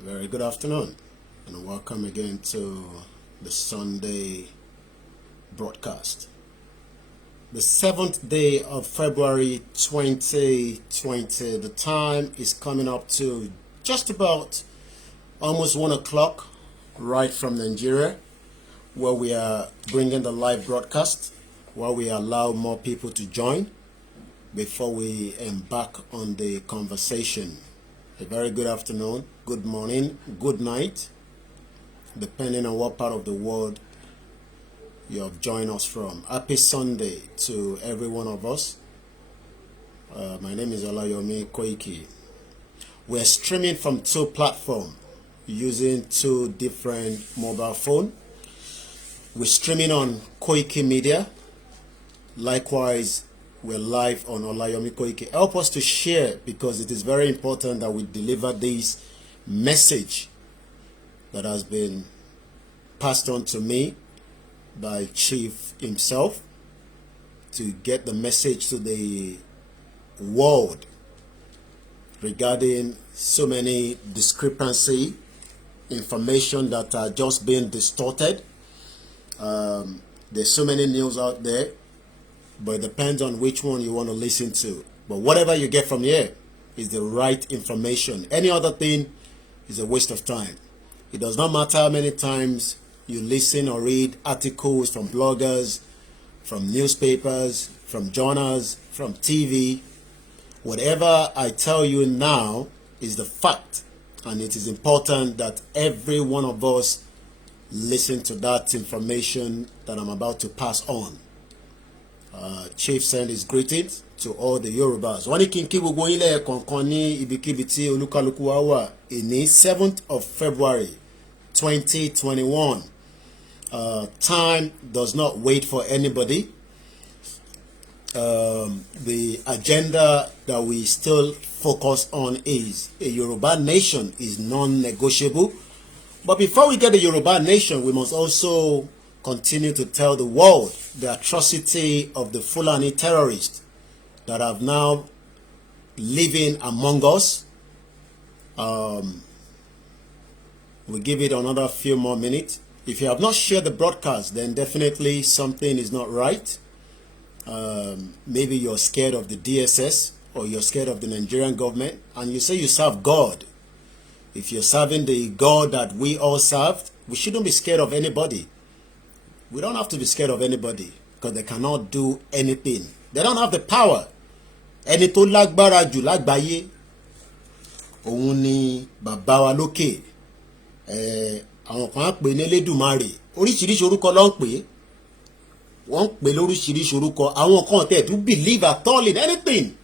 Very good afternoon, and welcome again to the Sunday broadcast. The 7th day of February 2020. The time is coming up to just about almost 1 o'clock right from Nigeria, where we are bringing the live broadcast, where we allow more people to join before we embark on the conversation. A very good afternoon, good morning, good night, depending on what part of the world you have joined us from. Happy Sunday to every one of us. My name is Adeyemo Igboho. We're streaming from 2 platforms using 2 different mobile phones. We're streaming on Koiki Media. Likewise, we're live on Adeyemo Igboho. Help us to share, because it is very important that we deliver this message that has been passed on to me by Chief himself, to get the message to the world regarding so many discrepancy, information that are just being distorted. There's so many news out there, but it depends on which one you want to listen to. But whatever you get from here is the right information. Any other thing is a waste of time. It does not matter how many times you listen or read articles from bloggers, from newspapers, from journals, from TV. Whatever I tell you now is the fact, and it is important that every one of us listen to that information that I'm about to pass on. Chief send his greetings to all the Yorubas. Wọ́n ní kí n kí gbogbo yín lẹ́ẹ̀kọ̀ọ̀kan ní ibikíbi tí olúkálùkù wa wà. Ìní 7th of February 2021. Time does not wait for anybody. The agenda that we still focus on is a Yoruba nation is non-negotiable. But before we get the Yoruba nation, we must also continue to tell the world the atrocity of the Fulani terrorists that have now living among us. We'll give it another few more minutes. If you have not shared the broadcast, then definitely something is not right. Maybe you're scared of the DSS, or you're scared of the Nigerian government, and you say you serve God. If you're serving the God that we all serve, we shouldn't be scared of anybody. We don't have to be scared of anybody, because they cannot do anything. They don't have the power. Ẹni tó lágbára jù lágbàáyé, òun ni bàbá wa lókè. Àwọn kan á pè ní Elédùmarè. Oríṣiríṣi orúkọ ló ń pè. Wọ́n pè lóríṣiríṣi orúkọ. Àwọn kan tẹ̀ do believe at all in anything.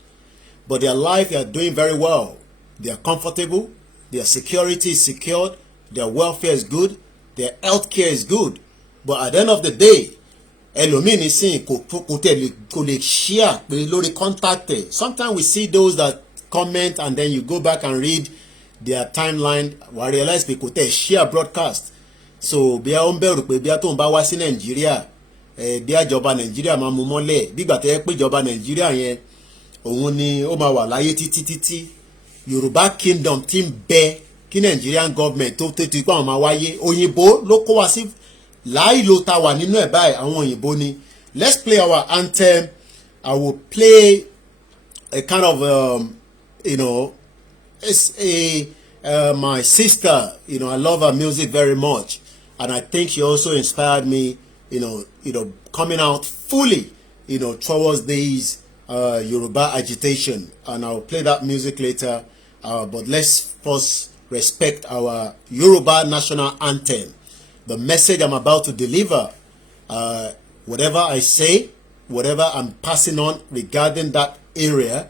But their life, they are doing very well. They are comfortable. Their security is secured. Their welfare is good. Their health care is good. But at the end of the day, ẹlòmíì nísìn kò lè share pé lórí contact. Sometimes we see those that comment and then you go back and read their timeline. We realize pé kò tẹ̀ share broadcast. So bí a ń bẹ̀rù pé bí a tó ń bá wá sí Nàìjíríà, bí àjọba Nàìjíríà máa mú mọ́lẹ̀, bí ìgbà tẹ́ pé ìjọba Nàìjíríà yẹn òun ni ó máa wà láyé títí. Yorùbá kingdom ti ń bẹ kí Nigerian government tó tètè pé àwọn máa wáyé. Òyìnbó ló kó wa sí láìlò tá wà nínú ẹ̀ báyìí, àwọn òyìnbó ni. Let's play our anthem. I will play a kind of it's my sister, I love her music very much, and I think she also inspired me, coming out fully, towards these Yoruba agitation, and I'll play that music later. But let's first respect our Yoruba national anthem. the message I'm about to deliver, whatever I say, whatever I'm passing on regarding that area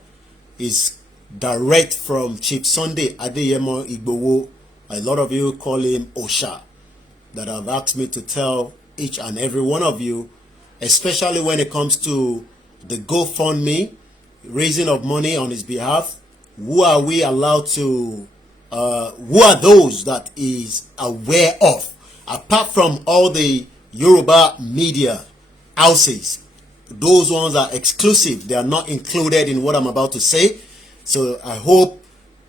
is direct from Chief Sunday Adeyemo Igboho. A lot of you call him Osha, that have asked me to tell each and every one of you, especially when it comes to the GoFundMe, raising of money on his behalf. Who are we allowed to, who are those that is aware of? Apart from all the Yoruba media houses, those ones are exclusive. They are not included in what I'm about to say. So I hope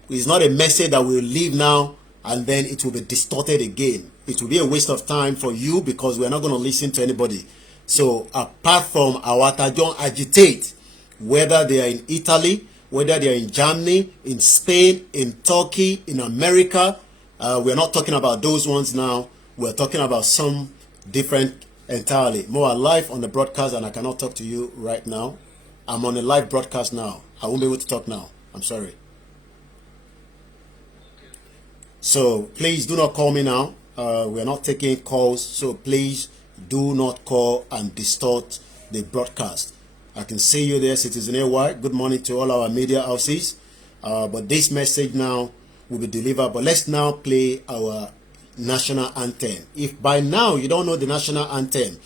it's not a message that we'll leave now and then it will be distorted again. It will be a waste of time for you because we're not going to listen to anybody. So apart from our Tajon agitate, whether they are in Italy, whether they are in Germany, in Spain, in Turkey, in America, we're not talking about those ones now. We're talking about some different entirely. More live on the broadcast, and I cannot talk to you right now. I'm on a live broadcast now. I won't be able to talk now. I'm sorry. So please do not call me now. We're not taking calls. So please do not call and distort the broadcast. I can see you there, Citizen AY. Good morning to all our media houses. But this message now will be delivered. But let's now play our national anthem. If by now you don't know the national anthem,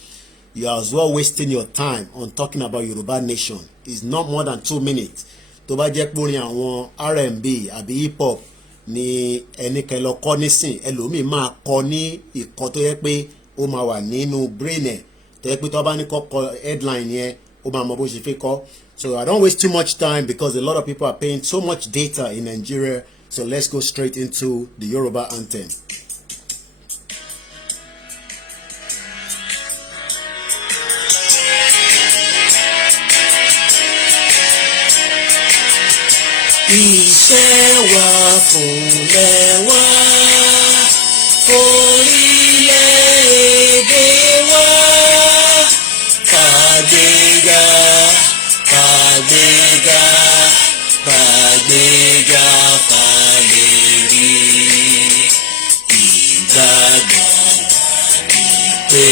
you are as well wasting your time on talking about Yoruba nation. It's not more than 2 minutes. Tó bá jẹ́ pé orin àwọn R&B àbí hip hop ni ẹnikẹ́ lọ kọ́ nísìn, ẹlòmíì máa kọ ní ìkọ́ tó yẹ pé ó máa wà nínú brain ẹ̀ tó yẹ pé tó bá ní kọ́kọ́ headline yẹn ó máa mọ bó ṣe fi kọ́. So I don't waste too much time because a lot of people are paying so much data in Nigeria. So let's go straight into the Yoruba anthem. Iṣẹ́ wa fúnlẹ̀ wa, orílẹ̀-èdè wa, kàgbéga, kàgbéga, kàgbéga fàlérí. Ìgbàgbọ́ ìpè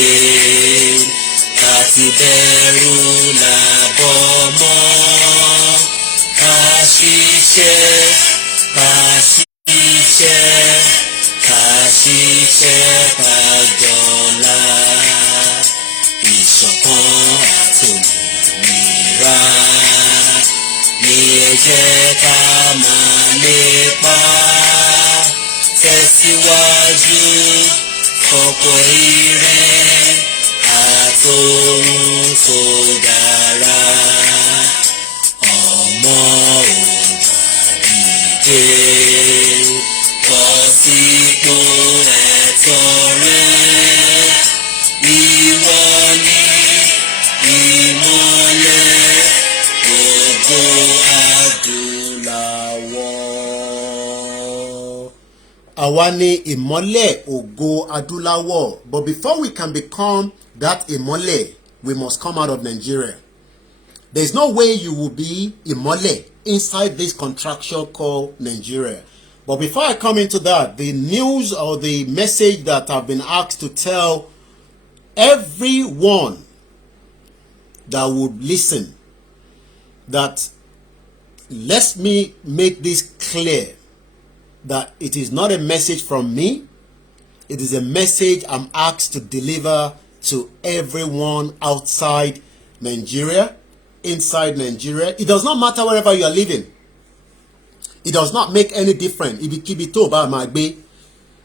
láti bẹ̀rù làbọ̀ mọ́. Kàṣìṣẹ́ kàjọlá, ìṣọ̀kan àtòmìnira ni ẹ jẹ́ ká máa lépa. Tẹ̀síwájú fọ̀pọ̀ ire àtòhun tó dára. Ọmọ sípò ẹ̀tọ́ rẹ̀, ìwọ ni ìmọ́lẹ̀ ògo adúláwọ̀. Àwa ni ìmọ́lẹ̀ ògo adúláwọ̀. But before we can become that ìmọ́lẹ̀, we must come out of Nigeria. There's no way you will be ìmọ́lẹ̀ inside this contraction called Nigeria. But before I come into that, the news or the message that I've been asked to tell everyone that would listen, that let me make this clear, that it is not a message from me. It is a message I'm asked to deliver to everyone outside Nigeria, inside Nigeria. It does not matter wherever you are living. It does not make any difference. Ibikíbi tó bá máa gbé,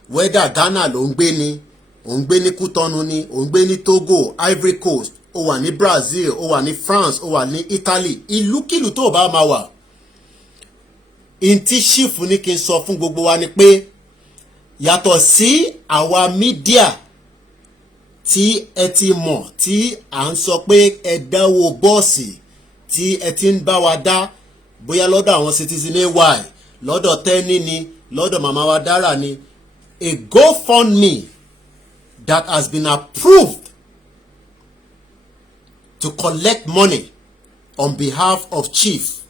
whether Ghana ló ń gbé ni, ó ń gbé ní Cotonou ni, ó ń gbé ní Togo, Ivory Coast, ó wà ní Brazil, ó wà ní France, ó wà ní Italy, ìlúkìlú tó bá máa wà. Intí chief ní kí n sọ fún gbogbo wa ni pé yàtọ̀ sí àwa media tí ẹ ti mọ̀ tí à ń sọ pé ẹ dáwó bọ́ọ̀sì tí ẹ ti ń bá wa dá, bóyá lọ́dọ̀ àwọn Citizen AY, lọ́dọ̀ Tẹ́ni ni, lọ́dọ̀ Mama wa Dára ni, a GoFundMe that has been approved to collect money on behalf of Chief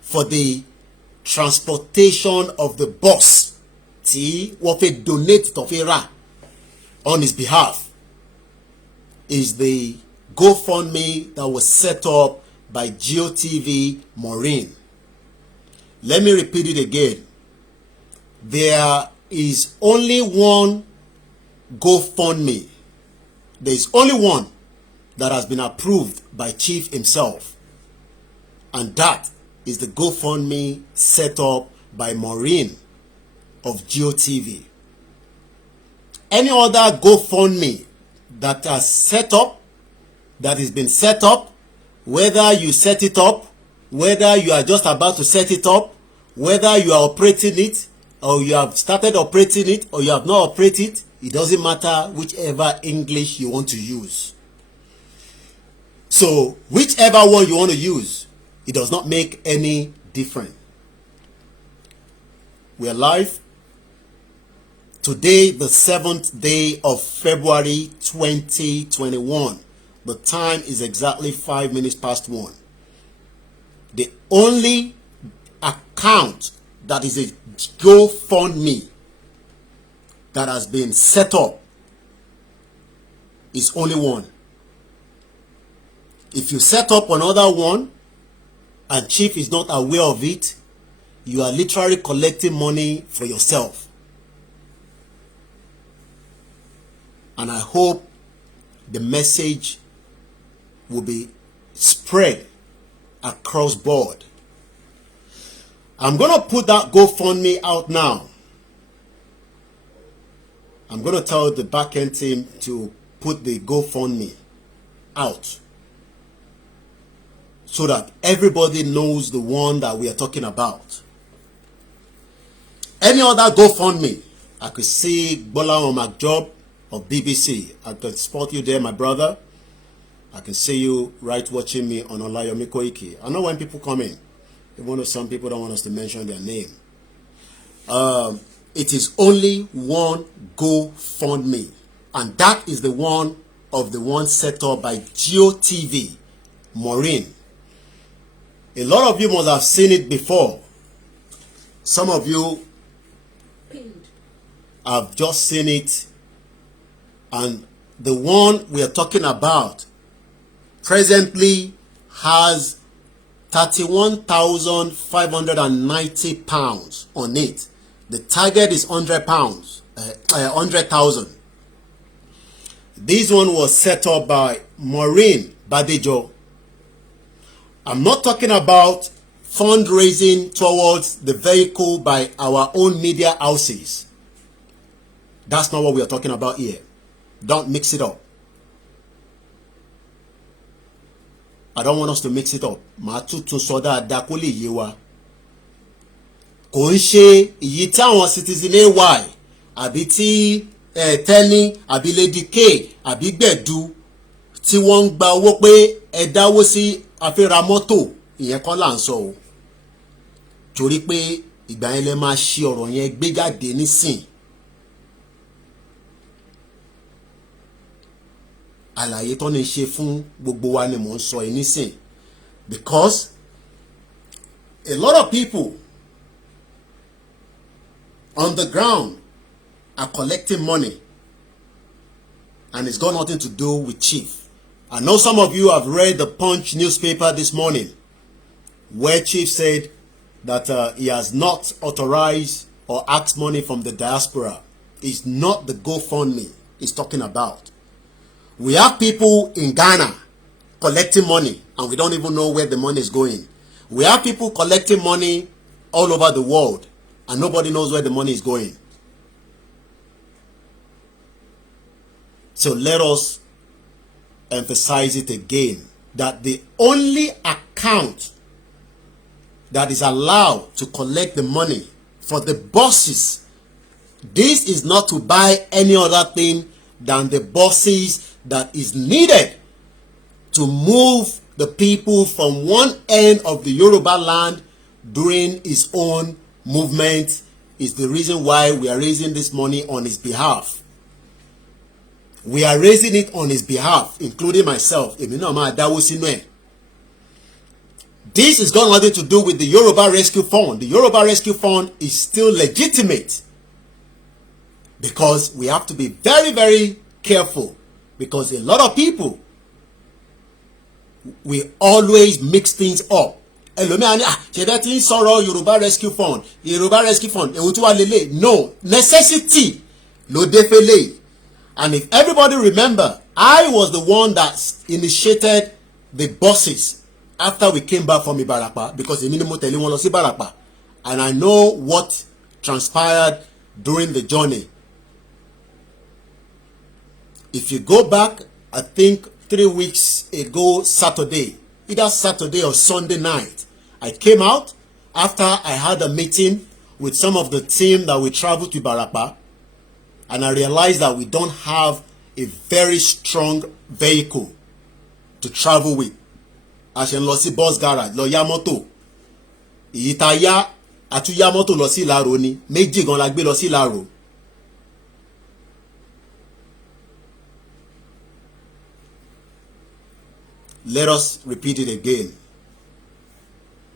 for the transportation of the bus tí wọ́n fẹ́ donate tó fẹ́ rà. on his behalf is the GoFundMe that was set up by GeoTV Maureen. Let me repeat it again. There is only one GoFundMe. There is only one that has been approved by Chief himself, and that is the GoFundMe set up by Maureen of GeoTV. Any other GoFundMe that has set up, that has been set up, whether you set it up, whether you are just about to set it up, whether you are operating it, or you have started operating it, or you have not operated it, it doesn't matter whichever English you want to use. So whichever one you want to use, it does not make any difference. We are live. Today, the 7th day of February 2021. The time is exactly 5 minutes past 1. The only account that is a GoFundMe that has been set up is only one. If you set up another one and Chief is not aware of it, you are literally collecting money for yourself. And I hope the message will be spread across board. I'm going to put that GoFundMe out now. I'm going to tell the backend team to put the GoFundMe out so that everybody knows the one that we are talking about. Any other GoFundMe, I could see Bola McJob of BBC. I can spot you there, my brother. I can see you right watching me on Olayomi Koiki. I know when people come in, some people don't want us to mention their name. It is only one GoFundMe, and that is the one set up by GeoTV Maureen. A lot of you must have seen it before. Some of you have just seen it, and the one we are talking about presently has 31,590 pounds on it. The target is 100 pounds, 100,000. This one was set up by Maureen Badejo. I'm not talking about fundraising towards the vehicle by our own media houses. That's not what we are talking about here. Don't mix it up. I don't want us to mix it up. Màá tún sọ dáadáa kó lè yé wa. Kò ń ṣe èyí tí àwọn Citizen AY àbí tí Tẹ́ni àbí Lady K àbí Gbẹ̀du tí wọ́n ń gba owó pé ẹ dáwó sí àfẹ́ra mọ́tò, ìyẹn kọ́ là ń sọ o. Torí pé ìgbà yẹn lẹ máa ṣe ọ̀rọ̀ yẹn gbé jáde nísìn. Àlàyé tó ní ṣe fún gbogbo wa ni mò ń sọ nísìn, because a lot of people on the ground are collecting money, and it's got nothing to do with Chief. I know some of you have read the Punch newspaper this morning, where Chief said that he has not authorized or asked money from the diaspora. It's not the GoFundMe he's talking about. We have people in Ghana collecting money, and we don't even know where the money is going. We have people collecting money all over the world, and nobody knows where the money is going. So let us emphasize it again, that the only account that is allowed to collect the money for the buses, this is not to buy any other thing than the buses that is needed to move the people from one end of the Yoruba land during his own movement. Is the reason why we are raising this money on his behalf. We are raising it on his behalf, including myself. This has got nothing to do with the Yoruba Rescue Fund. The Yoruba Rescue Fund is still legitimate. Because we have to be very, very careful. Because a lot of people, we always mix things up. Yoruba Rescue Fund, no, necessity, and if everybody remember, I was the one that initiated the buses after we came back from Ibarapa, because and I know what transpired during the journey. If you go back, I think 3 weeks ago, Saturday, either Saturday or Sunday night, I came out after I had a meeting with some of the team that we traveled to Ibarapa, and I realized that we don't have a very strong vehicle to travel with. As in Losi bus garage, lo ya moto. Itaya atu ya moto Losi Laro ni, méjì gan la gbé Losi Laro. Let us repeat it again.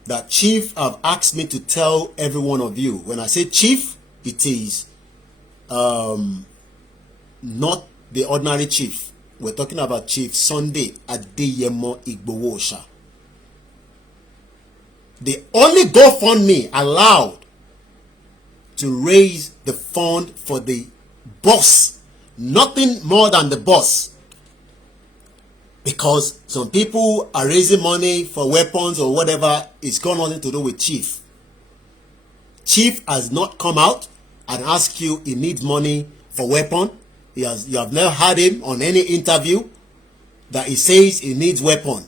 That Chief have asked me to tell every one of you. When I say Chief, it is not the ordinary chief. We're talking about Chief Sunday Adeyemo Igboho. The only GoFundMe allowed to raise the fund for the bus, nothing more than the bus. Because some people are raising money for weapons or whatever, it's got nothing to do with Chief. Chief has not come out and asked you he needs money for weapon. You have never heard him on any interview that he says he needs weapon.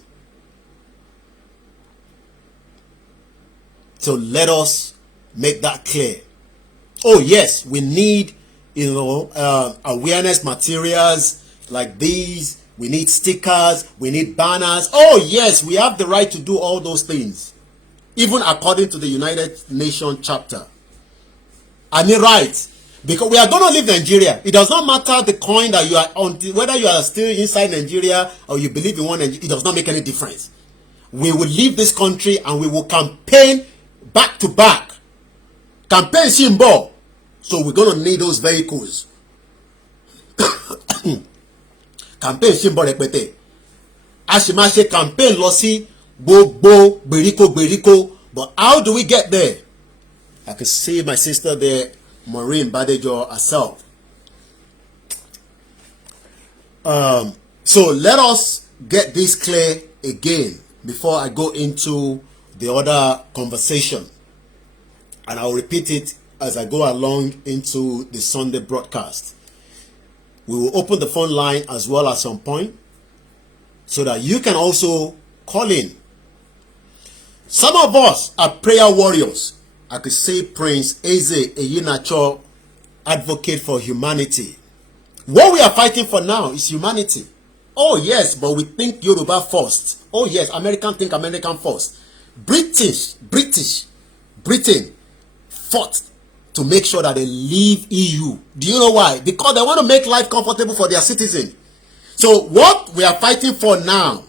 So let us make that clear. Oh yes, we need, awareness materials like these. We need stickers. We need banners. Oh yes, we have the right to do all those things, even according to the United Nations chapter. And the right, because we are going to leave Nigeria. It does not matter the coin that you are on, whether you are still inside Nigeria or you believe in one. It does not make any difference. We will leave this country and we will campaign back to back. Campaign symbol. So we're going to need those vehicles. Campaign symbol repete. Ashimashe campaign losi gbogbo beriko. But how do we get there? I can see my sister there, Maureen Badejo herself. So let us get this clear again before I go into the other conversation. And I'll repeat it as I go along into the Sunday broadcast. We will open the phone line as well at some point so that you can also call in. Some of us are prayer warriors. I could say Prince Eze Eyinacho, advocate for humanity. What we are fighting for now is humanity. Oh yes, but we think Yoruba first. Oh yes, American think American first. Britain fought to make sure that they leave EU. Do you know why? Because they want to make life comfortable for their citizens. So what we are fighting for now.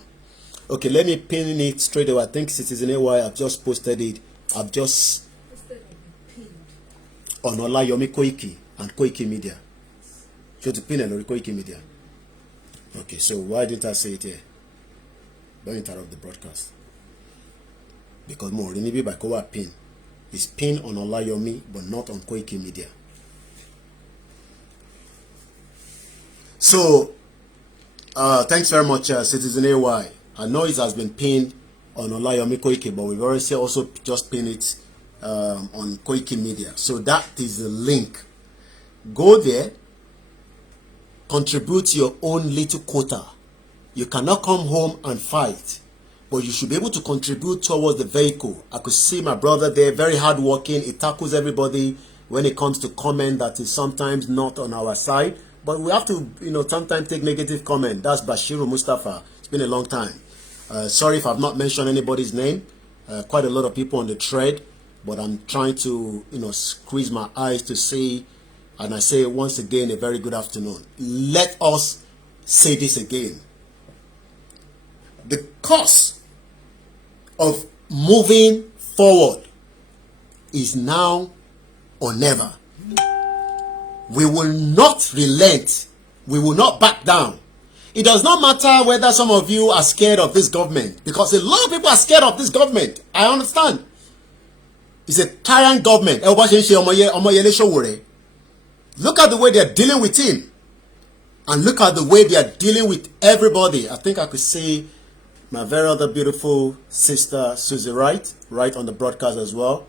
Okay, let me pin it straight away. I think Citizen AY, I've just posted it. I've just on Olayomi Koiki and Koiki Media. So to pin it on Koiki Media. Okay, so why didn't I say it here? Don't interrupt the broadcast. Because more maybe by Kowa pin. It's pinned on Olayomi, but not on Koiki Media. So thanks very much, Citizen AY. I know it has been pinned on Olayomi Koiki, but we've already also just pinned it on Koiki Media. So that is the link. Go there, contribute your own little quota. You cannot come home and fight, but you should be able to contribute towards the vehicle. I could see my brother there, very hardworking. He tackles everybody when it comes to comment that is sometimes not on our side. But we have to, sometimes take negative comment. That's Bashiru Mustafa. It's been a long time. Sorry if I've not mentioned anybody's name. Quite a lot of people on the thread, but I'm trying to, squeeze my eyes to see. And I say once again, a very good afternoon. Let us say this again. The cost of moving forward is now or never. We will not relent. We will not back down. It does not matter whether some of you are scared of this government, because a lot of people are scared of this government. I understand. It's a tyrant government. Look at the way they are dealing with him. And look at the way they are dealing with everybody. I think I could see my very other beautiful sister, Susie Wright on the broadcast as well.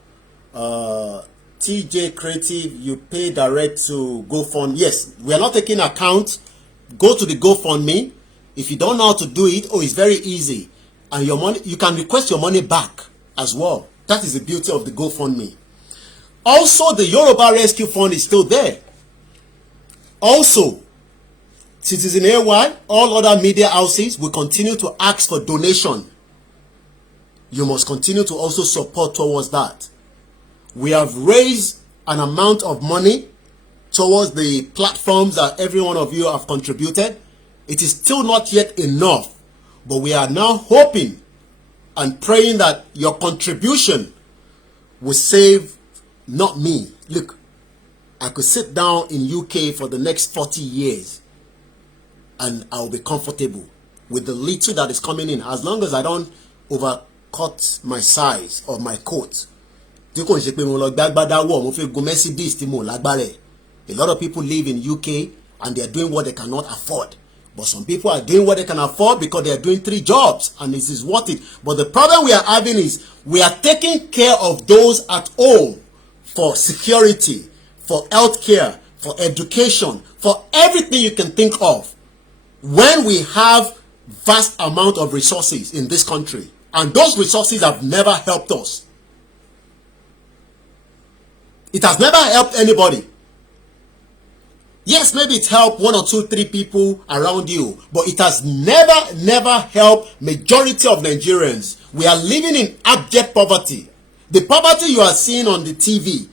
TJ Creative, you pay direct to GoFund. Yes, we are not taking account. Go to the GoFundMe. If you don't know how to do it, it's very easy. And your money, you can request your money back as well. That is the beauty of the GoFundMe. Also, the Yoruba Rescue Fund is still there. Also, Citizen AY, all other media houses will continue to ask for donation. You must continue to also support towards that. We have raised an amount of money towards the platforms that every one of you have contributed. It is still not yet enough, but we are now hoping and praying that your contribution will save not me. Look, I could sit down in UK for the next 40 years and I'll be comfortable with the little that is coming in, as long as I don't overcut my size of my coat. A lot of people live in UK and they are doing what they cannot afford. But some people are doing what they can afford because they are doing 3 jobs and this is worth it. But the problem we are having is we are taking care of those at home for security, for healthcare, for education, for everything you can think of, when we have vast amount of resources in this country, and those resources have never helped us. It has never helped anybody. Yes, maybe it helped 1 or 2, 3 people around you, but it has never helped majority of Nigerians. We are living in abject poverty. The poverty you are seeing on the TV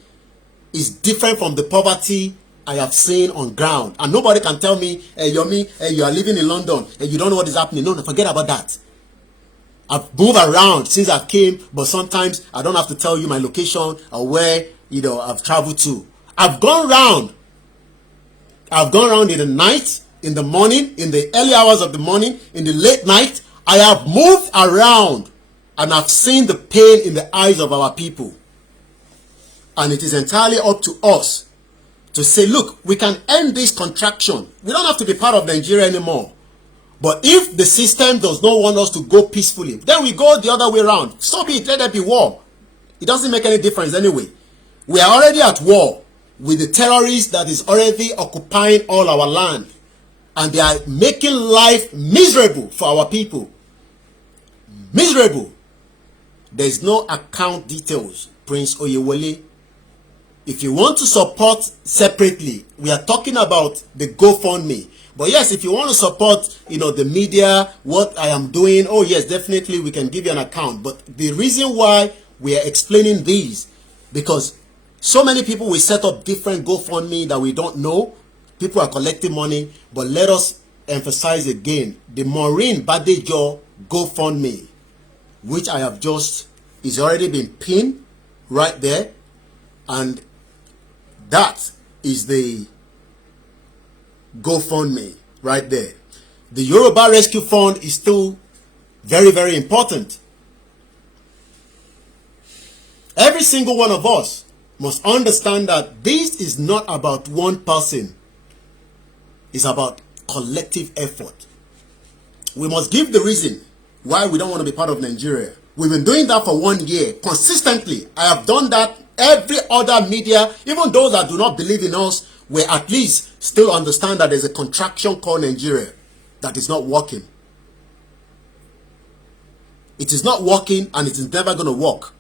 is different from the poverty I have seen on ground. And nobody can tell me, hey, Yomi, hey, you are living in London and you don't know what is happening. No, forget about that. I've moved around since I came, but sometimes I don't have to tell you my location or where, I've traveled to. I've gone round. I've gone around in the night, in the morning, in the early hours of the morning, in the late night. I have moved around and I've seen the pain in the eyes of our people. And it is entirely up to us to say, look, we can end this contraction. We don't have to be part of Nigeria anymore. But if the system does not want us to go peacefully, then we go the other way around. Stop it, let there be war. It doesn't make any difference anyway. We are already at war with the terrorists that is already occupying all our land. And they are making life miserable for our people. Miserable. There is no account details, Prince Oyewole. If you want to support separately, we are talking about the GoFundMe. But yes, if you want to support, the media, what I am doing, oh yes, definitely we can give you an account. But the reason why we are explaining these, because so many people will set up different GoFundMe that we don't know. People are collecting money, but let us emphasize again, the Maureen Badejo GoFundMe, which I have is already been pinned right there. And that is the GoFundMe right there. The Yoruba Rescue Fund is still very, very important. Every single one of us must understand that this is not about one person. It's about collective effort. We must give the reason why we don't want to be part of Nigeria. We've been doing that for 1 year consistently. I have done that. Every other media, even those that do not believe in us, will at least still understand that there's a contraction called Nigeria that is not working. It is not working and it is never going to work.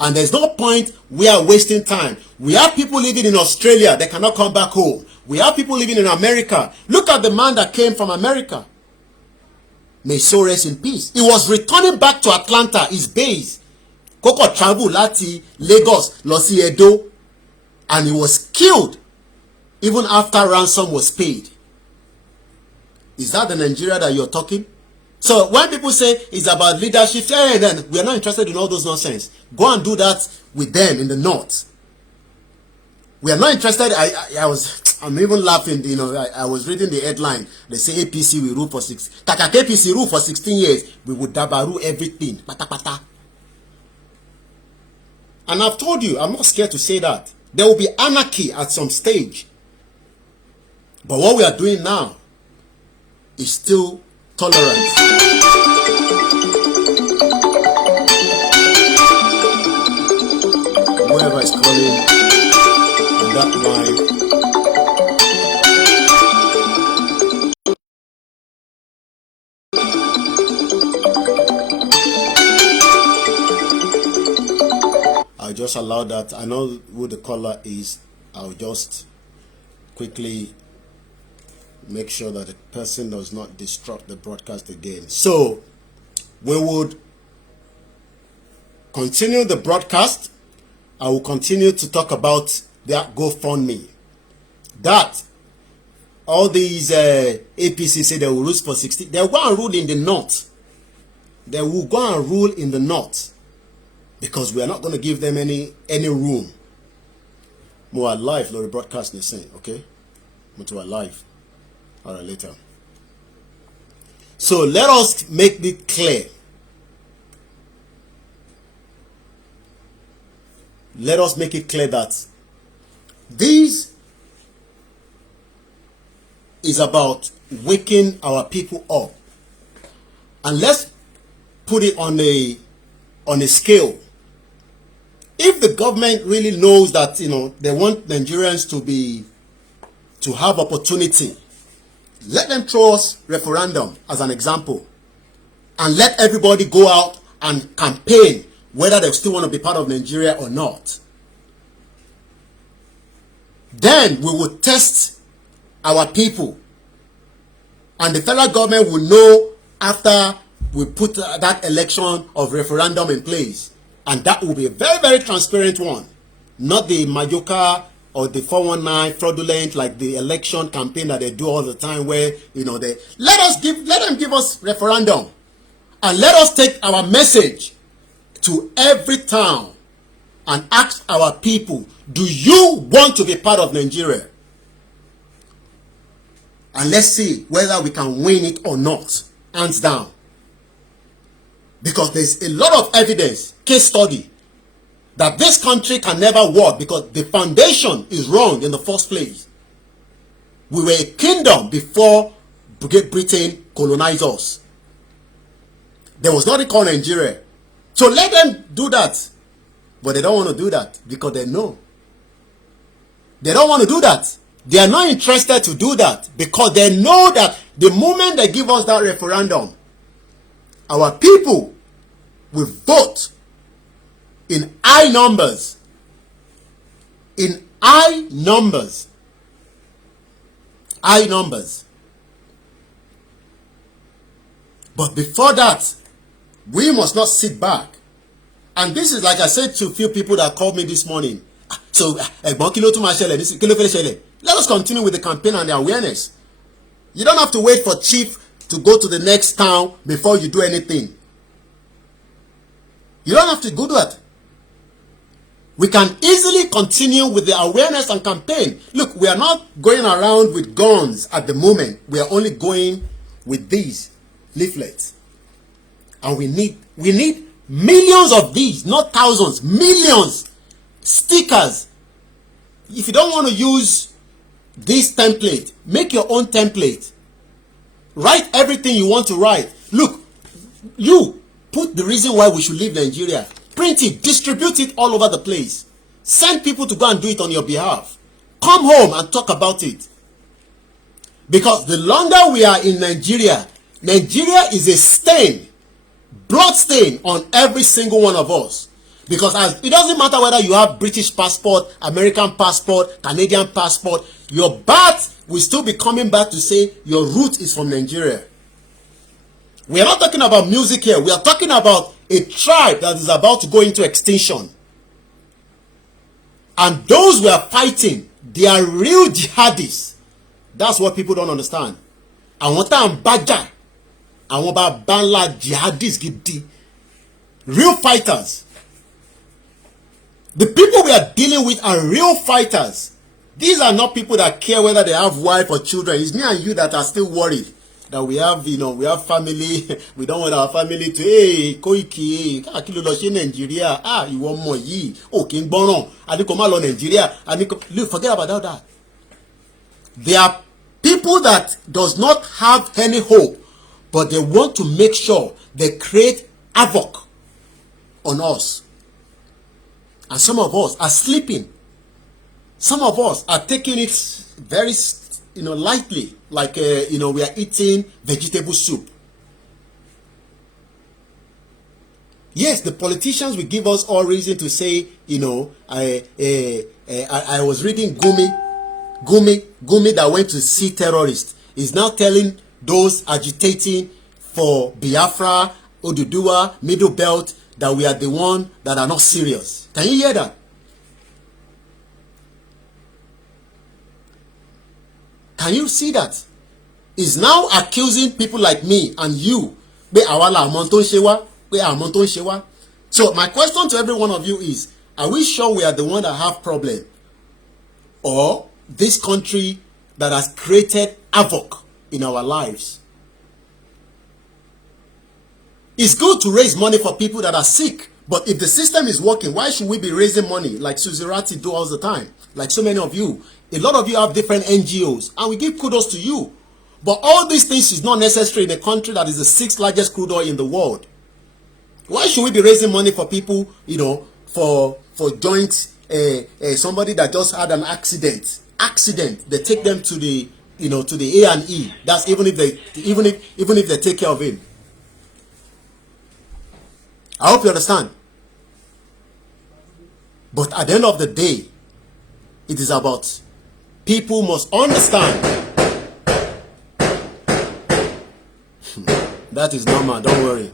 And there's no point we are wasting time. We have people living in Australia that cannot come back home. We have people living in America. Look at the man that came from America. May so rest in peace. He was returning back to Atlanta, his base. Koko travel láti Lagos lọ sí Edo, and he was killed even after ransom was paid. Is that the Nigeria that you're talking? So when people say it's about leadership, then we are not interested in all those nonsense. Go and do that with them in the north. We are not interested. I'm even laughing. You know, I was reading the headline. They say APC will rule for APC rule for 16 years. We would dabaru everything. Pata pata. And I've told you, I'm not scared to say that. There will be anarchy at some stage. But what we are doing now is still tolerance. Whoever is calling on that line, I'll just allow that. I know who the caller is. I'll just quickly make sure that the person does not disrupt the broadcast again. So we would continue the broadcast. I will continue to talk about that GoFundMe. That all these APC say they will rule for 60. They will go and rule in the north. They will go and rule in the north because we are not going to give them any room. More alive, Lori broadcast the same. Okay, more alive. All right, later. So let us make it clear. Let us make it clear that this is about waking our people up. And let's put it on a scale. If the government really knows that, you know, they want Nigerians to have opportunity, let them throw us referendum as an example. And let everybody go out and campaign whether they still want to be part of Nigeria or not. Then we will test our people. And the federal government will know after we put that election of referendum in place. And that will be a very, very transparent one. Not the Majoka or the 419 fraudulent, like the election campaign that they do all the time, where, you know, they let them give us referendum. And let us take our message to every town and ask our people, do you want to be part of Nigeria? And let's see whether we can win it or not, hands down. Because there's a lot of evidence, case study, that this country can never work because the foundation is wrong in the first place. We were a kingdom before Britain colonized us. There was nothing called Nigeria. So let them do that. But they don't want to do that because they know. They don't want to do that. They are not interested to do that because they know that the moment they give us that referendum, our people will vote in high numbers. In high numbers. High numbers. But before that, we must not sit back. And this is like I said to a few people that called me this morning. So, let us continue with the campaign and the awareness. You don't have to wait for chief to go to the next town before you do anything. You don't have to do that. We can easily continue with the awareness and campaign. Look, we are not going around with guns at the moment. We are only going with these leaflets. And we need millions of these, not thousands, millions. Stickers. If you don't want to use this template, make your own template. Write everything you want to write. Look, you put the reason why we should leave Nigeria. Print it, distribute it all over the place. Send people to go and do it on your behalf. Come home and talk about it. Because the longer we are in Nigeria, Nigeria is a stain, blood stain on every single one of us. Because it doesn't matter whether you have British passport, American passport, Canadian passport, your birth will still be coming back to say your root is from Nigeria. We are not talking about music here. We are talking about a tribe that is about to go into extinction. And those we are fighting, they are real jihadists. That's what people don't understand. And what I'm baja, and what about banla jihadists gidi, real fighters. The people we are dealing with are real fighters. These are not people that care whether they have wife or children. It's me and you that are still worried that we have, we have family. We don't want our family to, hey, Koiki, kí ló lọ ṣe Nigeria. Ìwọ ọmọ yìí, kí n gbọ́ràn. Adiko má lọ Nigeria. Look, forget about all that. There are people that does not have any hope, but they want to make sure they create havoc on us. And some of us are sleeping. Some of us are taking it very, lightly, like, we are eating vegetable soup. Yes, the politicians will give us all reason to say, I was reading Gumi that went to see terrorists is now telling those agitating for Biafra, Oduduwa, Middle Belt, that we are the one that are not serious. Can you hear that? Can you see that? He's now accusing people like me and you. So my question to every one of you is, are we sure we are the one that have problem? Or this country that has created havoc in our lives? It's good to raise money for people that are sick. But if the system is working, why should we be raising money like Suzirati do all the time? Like so many of you. A lot of you have different NGOs, and we give kudos to you. But all these things is not necessary in a country that is the 6th largest crude oil in the world. Why should we be raising money for people, for joint, somebody that just had an accident? They take them to the, to the A&E. That's even if they take care of him. I hope you understand. But at the end of the day, it is about people must understand. That is normal, don't worry.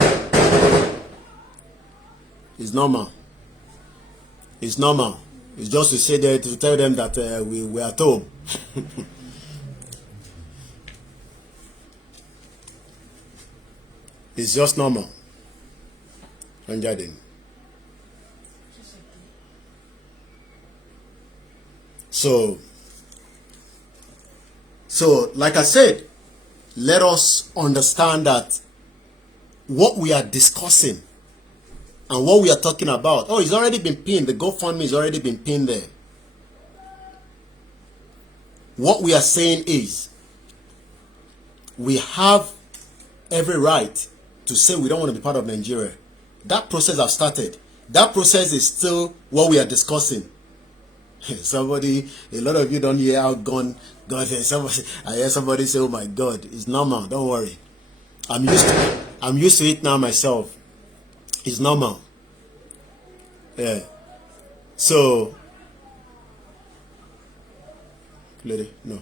It's normal. It's normal. It's just to say that, to tell them that we are at home. It's just normal. So like I said, let us understand that what we are discussing and what we are talking about, it's already been pinned. The GoFundMe has already been pinned there. What we are saying is, we have every right to say we don't want to be part of Nigeria. That process has started. That process is still what we are discussing. A lot of you don't hear how God. I hear somebody say, "Oh my God, it's normal. Don't worry. I'm used to it now myself. It's normal." Yeah. So, lady, no.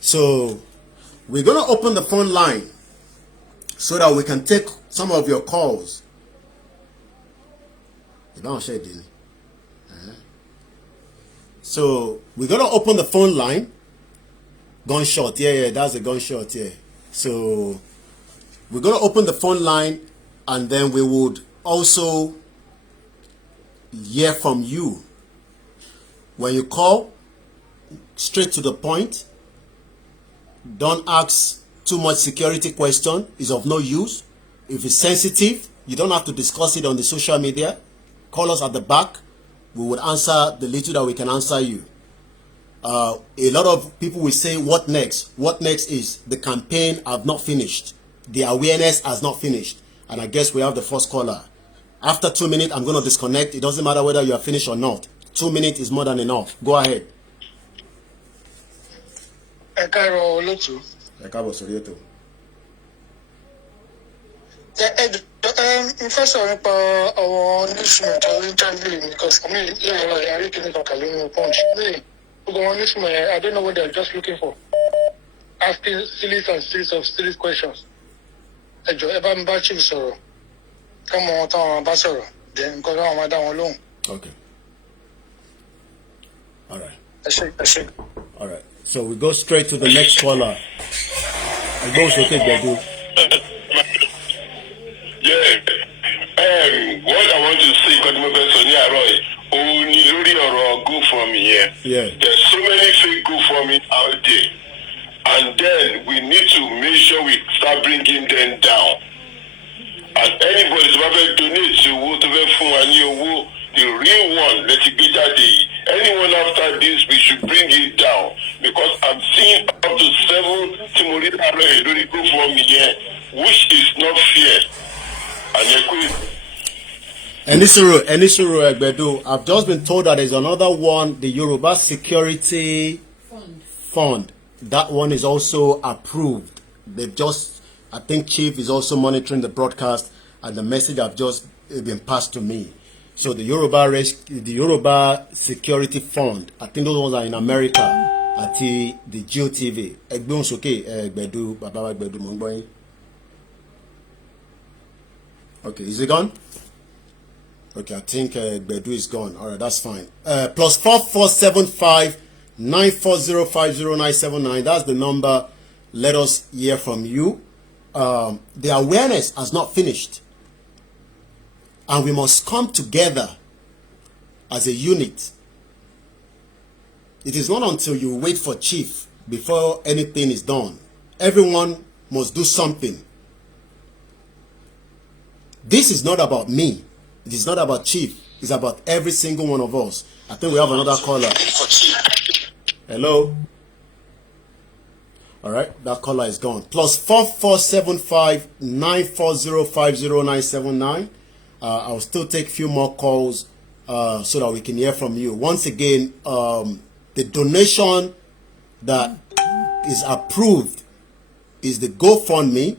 So, we're gonna open the phone line so that we can take some of your calls. So we're gonna open the phone line. Gunshot, yeah, that's a gunshot, yeah. So we're gonna open the phone line, and then we would also hear from you. When you call, straight to the point. Don't ask too much security question. It's of no use. If it's sensitive, you don't have to discuss it on the social media. Call us at the back. We would answer the little that we can answer you. A lot of people will say, what next? What next is the campaign have not finished. The awareness has not finished. And I guess we have the first caller. After 2 minutes, I'm going to disconnect. It doesn't matter whether you are finished or not. 2 minutes is more than enough. Go ahead. First of all, our listener because I mean, I don't know what they're just looking for. Asking series of questions. Okay. All right. All right. So we go straight to the next caller. I go to take Bedu. Yeah. What I want to say, God, my best on Yaroy, only Lori or go for GoFundMe here. Yeah. There's so many fake GoFundMe out there. And then we need to make sure we start bringing them down. And anybody who ever donates to whatever the real one, let it be that day. Anyone after this, we should bring it down. Because I'm seeing up to 7 Timothy GoFundMe here, which is not fair. And Enisuru Egbedu, I've just been told that there's another one, the Yoruba Security Fund. That one is also approved. They've just, I think Chief is also monitoring the broadcast, and the message have just been passed to me. So the Yoruba Security Fund, I think those ones are in America at the GeoTV. Egbedu, Baba Egbedu Mongboyin. Okay, is it gone? Okay, I think Bedu is gone. All right, that's fine. Plus 4475 9405079. That's the number. Let us hear from you. The awareness has not finished, and we must come together as a unit. It is not until you wait for Chief before anything is done. Everyone must do something. This is not about me. It is not about Chief. It's about every single one of us. I think we have another caller. Hello. All right, that caller is gone. Plus 4475 9405079. I'll still take a few more calls so that we can hear from you. Once again, the donation that is approved is the GoFundMe.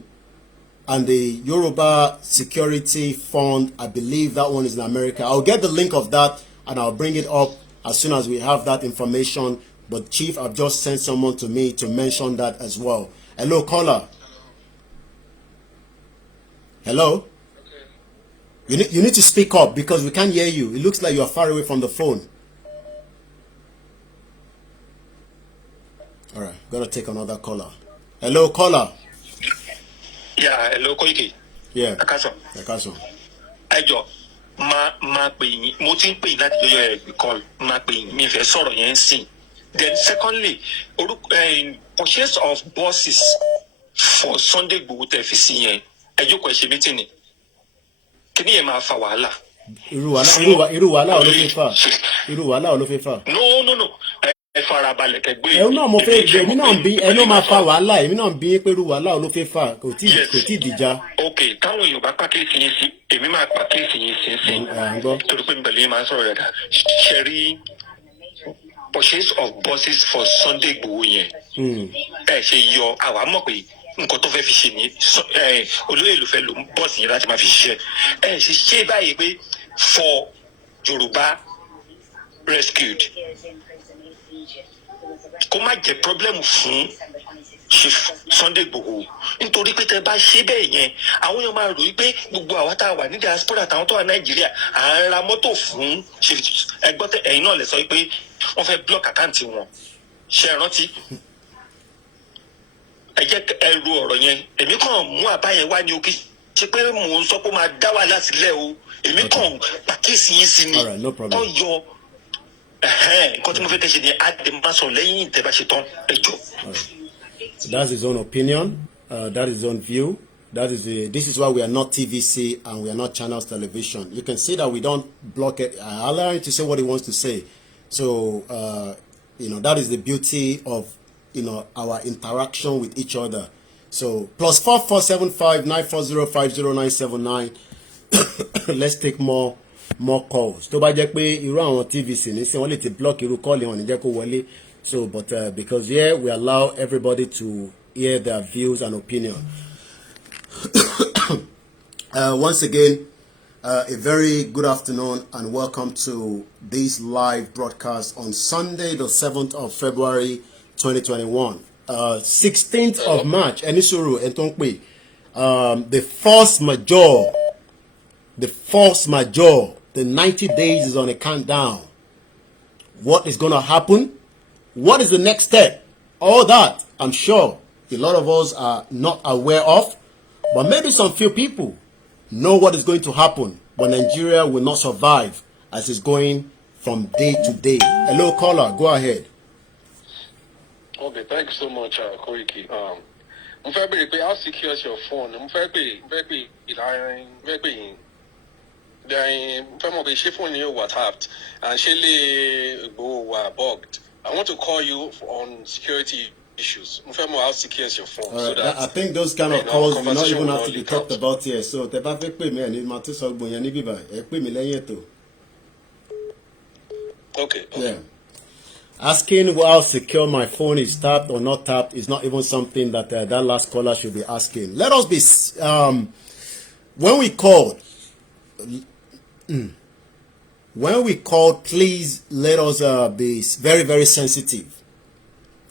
And the Yoruba Security Fund, I believe that one is in America. I'll get the link of that and I'll bring it up as soon as we have that information. But Chief, I've just sent someone to me to mention that as well. Hello, caller. Hello? Okay. You need to speak up because we can't hear you. It looks like you are far away from the phone. All right, gotta take another caller. Hello, caller. Yeah, hello, Koiki. Yeah. Akaso. Ẹjọ́ máa pè yín, mo ti ń pè yín láti yọ ẹgbẹ́ call, máa pè yín, mi fẹ́ sọ̀rọ̀ yẹn sìn. Then secondly, purchase of buses for Sunday Igboho tẹ́ fi sí yẹn, ẹjọ́ kò ṣe meeting ni. Kí ni yẹn máa fa wàhálà? Irú wàhálà ò ló fẹ́ fà. No. Ẹ farabalẹ̀ kẹgbẹ́. Ẹ náà mo fẹ́ gbé, èmi náà bí ẹ ló máa fa wàhálà, èmi náà bí pé irú wàhálà ò ló fẹ́ fà, kò tí dìjà. Okay, táwọn Yorùbá pàkíyèsí yín sí, èmi máa pàkíyèsí yín sí. Torí pé nbẹ̀lẹ̀ yín máa ń sọ̀rọ̀ dáadáa. Ṣẹ̀rí purchase of buses for Sunday Igboho yẹn. Ẹ ṣe yọ àwa mọ̀ pé nǹkan tó fẹ́ fi ṣe ní olóyè ló fẹ́ lo bọ́ọ̀sì yẹn láti máa fi ṣiṣẹ́. Ẹ ṣe báyìí pé for Yorùbá rescued. Kó má jẹ́ problem fún Sunday Igboho nítorí pé tẹ́ bá ṣe bẹ́ẹ̀ yẹn àwọn èèyàn máa rò wípé gbogbo àwa tá a wà ní diaspora àtàwọn tó wà Nàìjíríà à ń ra mọ́tò fún ẹgbọ́n ẹ̀yin náà lè sọ pé wọ́n fẹ́ block àkáǹtì wọn ṣe rántí ẹ jẹ́ ẹ ro ọ̀rọ̀ yẹn èmi kàn mú àbá yẹn wá ní òkè ṣe pé mò ń sọ pé máa dá wà láti lẹ́ o èmi kàn pàkíyèsí yín sí ni tó yọ. That's his own opinion. That is his own view. This is why we are not TVC and we are not Channels Television. You can see that we don't block it. I allow him to say what he wants to say. So that is the beauty of our interaction with each other. So plus 4475 9405079. Let's take more calls. Tó bá jẹ́ pé irú àwọn TVC ní sí wọ́n lè ti block irú call wọn ní jẹ́ kó wọlé. So but because here we allow everybody to hear their views and opinion. Once again, a very good afternoon and welcome to this live broadcast on Sunday the 7th of February 2021. 16th of March, Enisuru Entonkwe, the force majeure, the 90 days is on a countdown. What is going to happen? What is the next step? All that, I'm sure a lot of us are not aware of, but maybe some few people know what is going to happen, but Nigeria will not survive as it's going from day to day. Hello, caller, go ahead. Okay, thank you so much, Koiki. Mo fẹ́ bèrè pé how secure is your phone? Mo fẹ́ pè ìlànà fẹ́ mọ̀ pé ṣé fóònù yóò wà tapped and ṣé lè Igboho wà bugged. I want to call you on security issues. Mo fẹ́ mọ̀ how secure is your phone. All right. So that I think those kind of calls will not even have to be talked about here. So tẹ́ bá fẹ́ pè mí ẹni máa tún sọ gbòòyàn níbí báyìí ẹ pè mí lẹ́yìn ètò. Okay. Yeah. Asking how secure my phone is tapped or not tapped is not even something that that last caller should be asking. Let us be when we called, please let us be very, very sensitive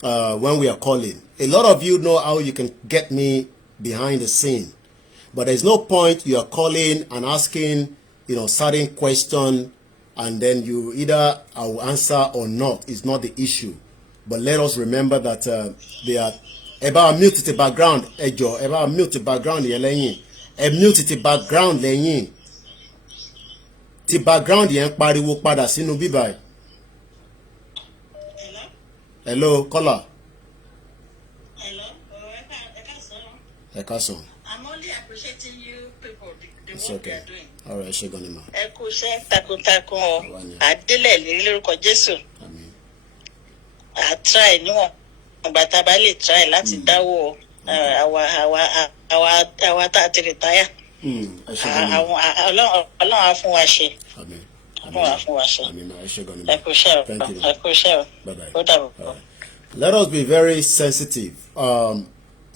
when we are calling. A lot of you know how you can get me behind the scene, but there's no point you are calling and asking, certain question, and then you either I will answer or not. It's not the issue. But let us remember that they are about mute the background. Ejo, about mute the background yẹn lẹ́yìn. Mute the background lẹ́yìn. The background yẹn pariwo padà sínú bíbá. Hello, caller. Hello. Ẹ káàsán. I'm only appreciating you people, the It's work okay. you are doing. All right, ṣé gan ni ma. Ẹ kú iṣẹ́ takuntakun o. Àdélẹ̀ lérí lórúkọ Jésù. Àmín. À try níwọ̀n. Ìgbà tá a bá lè try láti dáwọ́ àwa tá a ti retire. Ẹ ṣé gan ni ma. Ọlọ́run á fún wa ṣe. Àmín. Ọlọ́run á fún wa ṣe. Àmín ma. Ẹ ṣé gan ni ma. Ẹ kú iṣẹ́ o. Thank you. Ẹ kú iṣẹ́ o. Bye-bye. Ó dàbọ̀. All right. Let us be very sensitive. A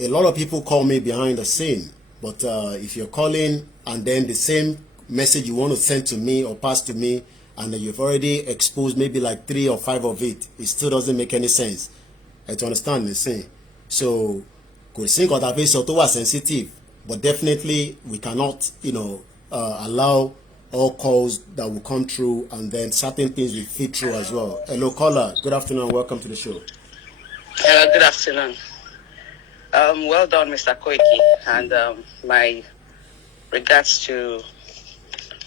lot of people call me behind the scene, but if you're calling and then the same message you want to send to me or pass to me, and then you've already exposed maybe like 3 or 5 of it, it still doesn't make any sense. I understand the saying. So, kò sí nǹkan tá a fẹ́ sọ tó wà sensitive, but definitely we cannot, allow all calls that will come through, and then certain things will fit through as well. Hello, caller. Good afternoon. Welcome to the show. Good afternoon. Well done, Mr. Koiki, and my regards to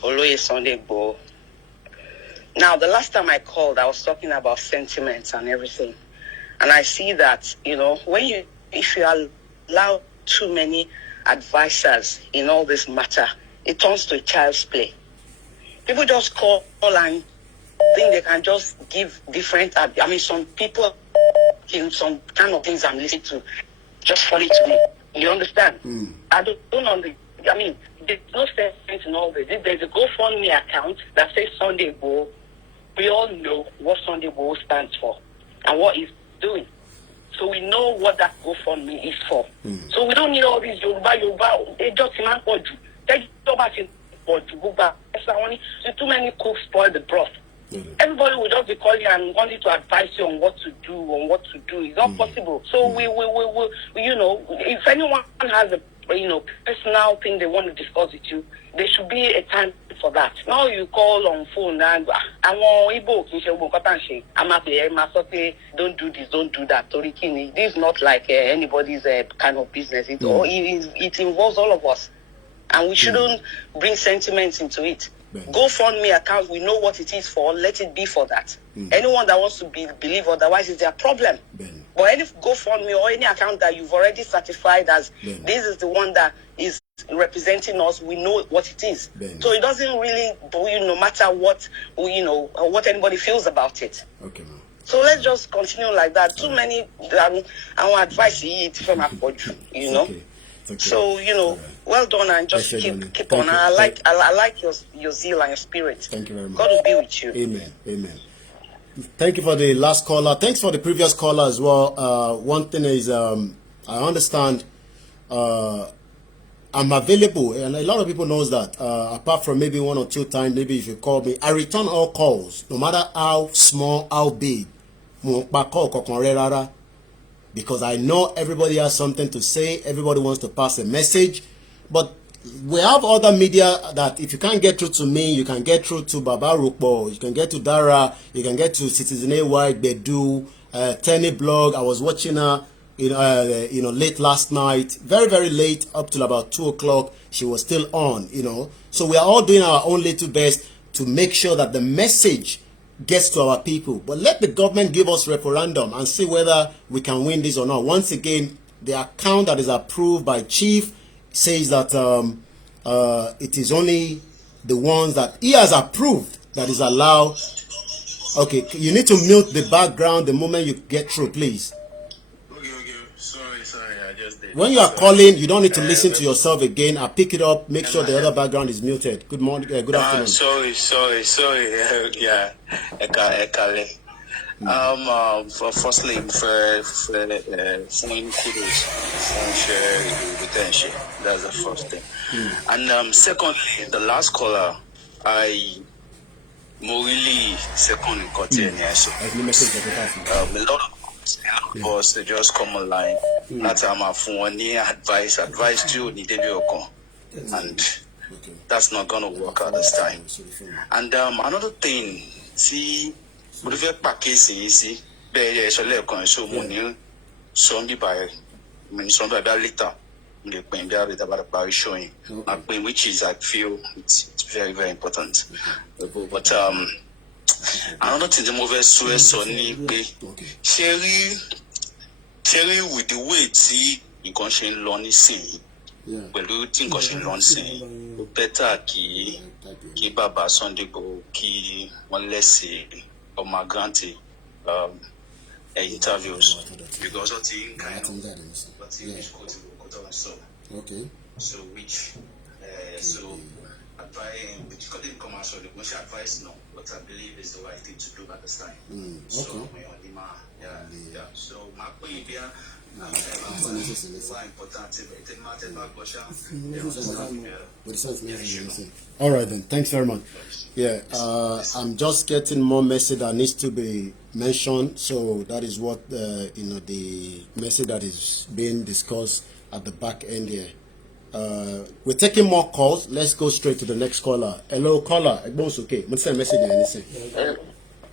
Oloye Sunday Igboho. Now, the last time I called, I was talking about sentiments and everything, and I see that if you allow too many advisors in all this matter, it turns to a child's play. People just call and think they can just give different. Some people in some kind of things I'm listening to just funny to me. You understand? I don't understand. There's no sense in all this. If there's a GoFundMe account that says Sunday Igboho, we all know what Sunday Igboho stands for and what he's doing. So we know what that GoFundMe is for. So we don't need all these Yoruba. They just demand for you. Too many cooks spoil the broth. Everybody will just be calling and wanting to advise you on what to do, It's not possible. So we if anyone has a personal thing they want to discuss with you, there should be a time for that. Now you call on phone and I want Igbo don't do this, don't do that. This is not like anybody's kind of business. It involves all of us, and we shouldn't bring sentiments into it. GoFundMe account, we know what it is for. Let it be for that. Anyone that wants to believe otherwise is their problem. But any GoFundMe or any account that you've already certified as this is the one that is representing us, we know what it is. So it doesn't really, no matter what what anybody feels about it. Okay, ma'am. So let's just continue like that. Too many, our advice is from Apoju, Okay. So well done, and just keep on. I like your zeal and your spirit. Thank you very much. God will be with you. Amen. Thank you for the last caller. Thanks for the previous caller as well. One thing is, I understand. I'm available, and a lot of people knows that. Apart from maybe 1 or 2 times, maybe if you call me, I return all calls, no matter how small, how big. Because I know everybody has something to say. Everybody wants to pass a message. But we have other media that if you can't get through to me, you can get through to Baba Rukbo, you can get to Dara, you can get to Citizen AY, Bedu, Tenny Blog. I was watching her, late last night, very, very late, up till about 2 o'clock. She was still on, So we are all doing our own little best to make sure that the message gets to our people. But let the government give us referendum and see whether we can win this or not. Once again, the account that is approved by Chief says that it is only the ones that he has approved that is allowed. Okay, you need to mute the background the moment you get through, please. Okay. Sorry, I just did. When you are calling, you don't need to listen to yourself again. I pick it up, make sure the other background is muted. Good morning, good afternoon. Sorry. Yeah, Ekale. Firstly, for saying kudos and share retention. That's the first thing. And secondly, the last caller, I really second in continuation. A lot of us they just come online. That's how for any advice to need to and that's not gonna work at this time. And another thing, see, what if you package see, be so money, some be by, some by later. Showing, which is I feel it's very, very important. But another thing the movie so Sherry with the way see in conscious learning saying, well, you think conscious learning saying better key Baba Sunday go key one less say or my granty interviews because I think Okay. So which advice which couldn't come out so the most advice no, but I believe is the right thing to do at this time. Okay. So yeah. So my point here all right then, thanks very much. Yeah, I'm just getting more message that needs to be mentioned, so that is what the message that is being discussed at the back end here. We're taking more calls. Let's go straight to the next caller. Hello, caller. Igboho's okay. What's the message?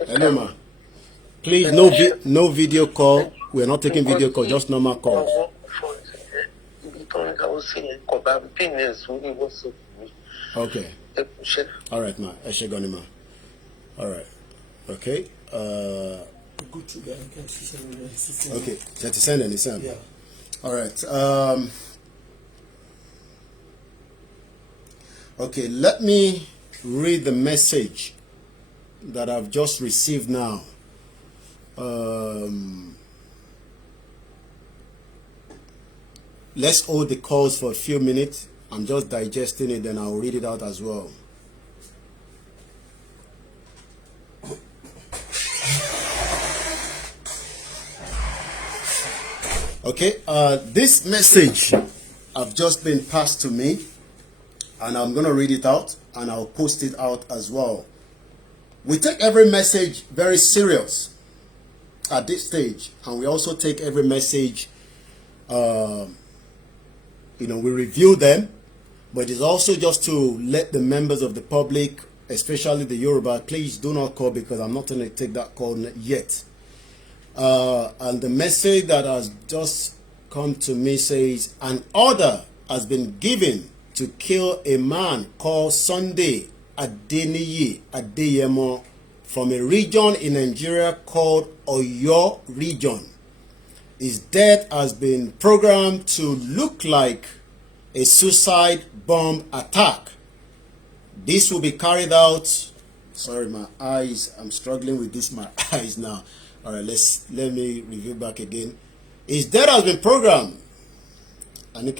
Hello, ma. Please, no video call. We're not taking video call, just normal calls. Okay. All right, ma. All right. Okay. Okay. Yeah. All right. Okay, let me read the message that I've just received now. Let's hold the calls for a few minutes. I'm just digesting it, then I'll read it out as well. Okay, this message have just been passed to me, and I'm going to read it out, and I'll post it out as well. We take every message very serious at this stage, and we also take every message, we review them, but it's also just to let the members of the public, especially the Yoruba, please do not call because I'm not going to take that call yet. And the message that has just come to me says, an order has been given to kill a man called Sunday Adeyemo from a region in Nigeria called Oyo region. His death has been programmed to look like a suicide bomb attack. This will be carried out. Sorry, my eyes. I'm struggling with this. My eyes now. All right, let me review back again. His death has been programmed. All right,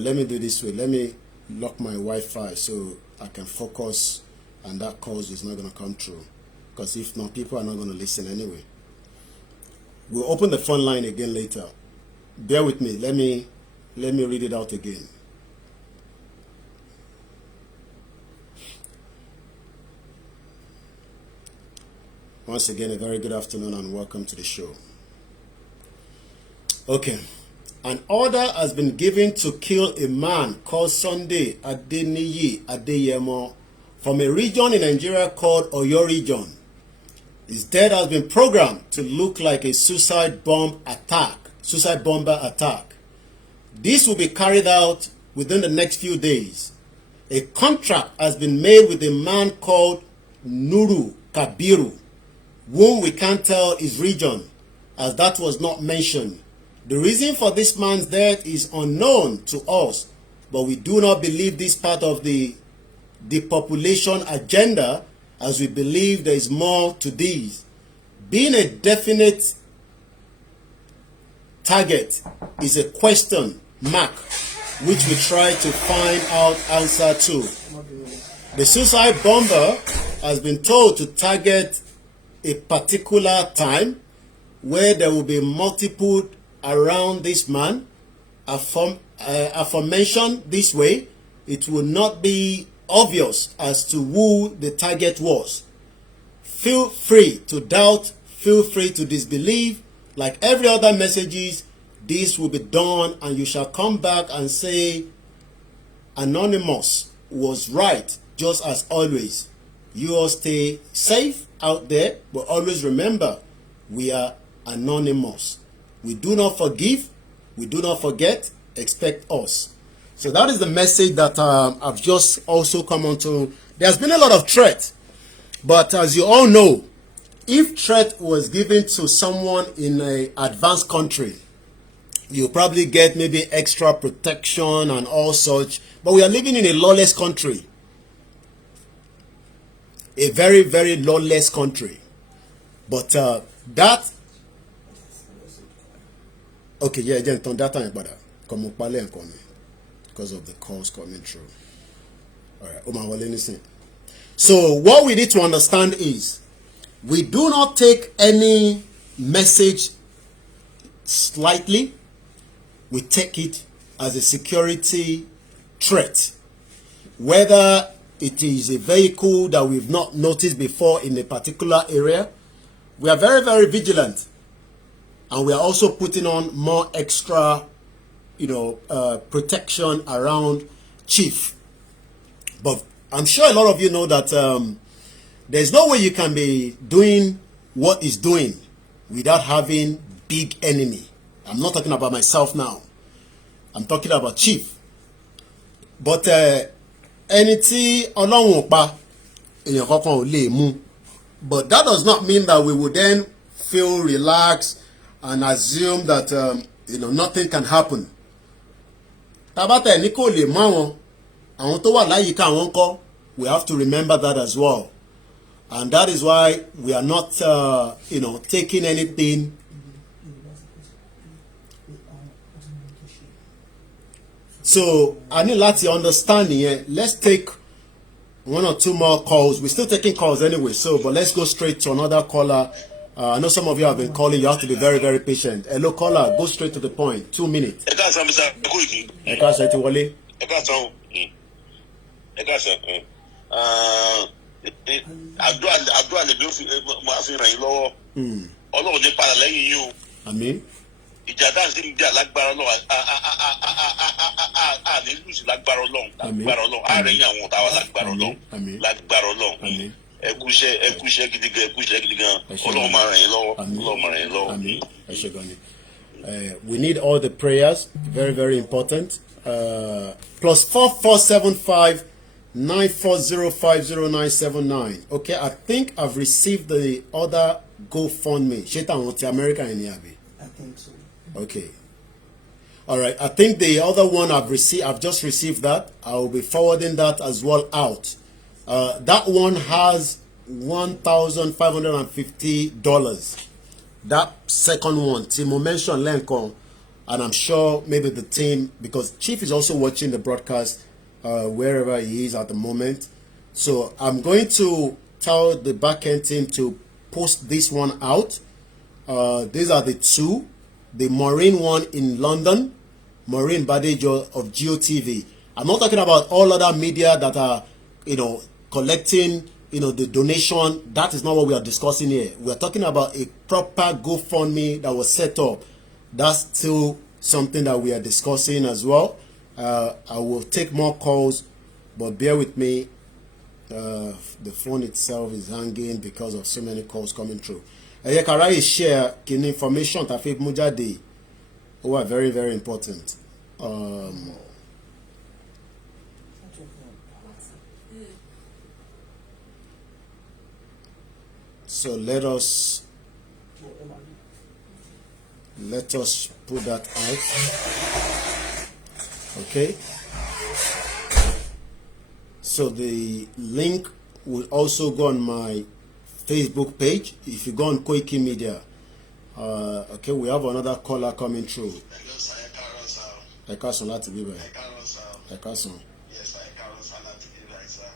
let me do this way. Let me lock my Wi-Fi so I can focus, and that cause is not going to come through. Because if not, people are not going to listen anyway. We'll open the phone line again later. Bear with me. Let me read it out again. Once again, a very good afternoon and welcome to the show. Okay. An order has been given to kill a man called Sunday Adeyemo from a region in Nigeria called Oyo region. His death has been programmed to look like a suicide bomber attack. This will be carried out within the next few days. A contract has been made with a man called Nuru Kabiru, whom we can't tell his region, as that was not mentioned. The reason for this man's death is unknown to us, but we do not believe this part of the depopulation agenda, as we believe there is more to these. Being a definite target is a question mark, which we try to find out answer to. The suicide bomber has been told to target a particular time where there will be multiple around this man. Aforementioned this way, it will not be obvious as to who the target was. Feel free to doubt, feel free to disbelieve. Like every other messages, this will be done, and you shall come back and say Anonymous was right, just as always. You all stay safe out there, but always remember, we are anonymous. We do not forgive, we do not forget, expect us. So that is the message that I've just also come on to. There's been a lot of threat, but as you all know, if threat was given to someone in an advanced country, you probably get maybe extra protection and all such. But we are living in a lawless country. A very, very lawless country. But that... Okay, yeah, then that time, because of the calls coming through. All right. So what we need to understand is, we do not take any message slightly. We take it as a security threat. Whether it is a vehicle that we've not noticed before in a particular area, we are very, very vigilant. And we are also putting on more extra, protection around Chief. But I'm sure a lot of you know that there's no way you can be doing what he's doing without having big enemy. I'm not talking about myself now. I'm talking about Chief. But anything along but that does not mean that we would then feel relaxed and assume that nothing can happen. We have to remember that as well. And that is why we are not taking anything. So I need to understand here. Let's take one or two more calls. We're still taking calls anyway, but let's go straight to another caller. I know some of you have been calling. You have to be very, very patient. Hello, caller. Go straight to the point. 2 minutes. Amen. Ìjà dáhùn sí ìjà lágbára Ọlọ́run a ní lùsì lágbára Ọlọ́run àárẹ̀ yín àwọn táwa lágbára Ọlọ́run ẹkúṣẹ́ gidi gan Ọlọ́run máa ràn yín lọ́wọ́. We need all the prayers, very, very important. Plus 4475 94050979. Okay, I think I've received the other GoFundMe. America in Yabi. I think so. Okay. All right. I think the other one I've just received that. I will be forwarding that as well out. That one has $1,550. That second one, Timo mentioned Lenkon, and I'm sure maybe the team, because Chief is also watching the broadcast wherever he is at the moment. So I'm going to tell the backend team to post this one out. These are the two. The Maureen one in London, Maureen Badejo of GeoTV. I'm not talking about all other media that are, collecting, the donation. That is not what we are discussing here. We are talking about a proper GoFundMe that was set up. That's still something that we are discussing as well. I will take more calls, but bear with me. The phone itself is hanging because of so many calls coming through. Karai share information that mujade who are very, very important. So let us put that out. Okay. So the link will also go on my Facebook page. If you go on Koiki Media, okay, we have another caller coming through. Ekason láti bí báyìí. Ekason. Yes, I can't say that to you guys, sir.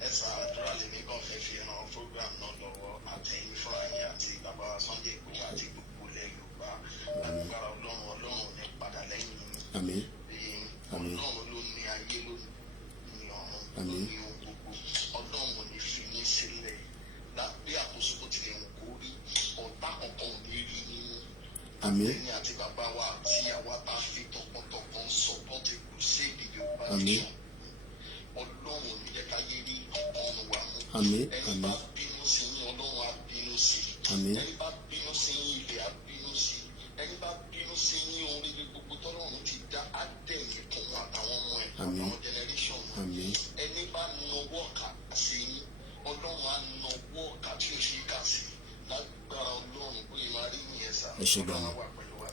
Yes, I really make off if you know program not the war at any for any at least about Sunday go at the Bule Luba and got along Padalang. Amen. Amen. Amen. Although when you finish that we are possible to them or back on Amen. Amen. Amen. Amen. Amen. Amen. Amen.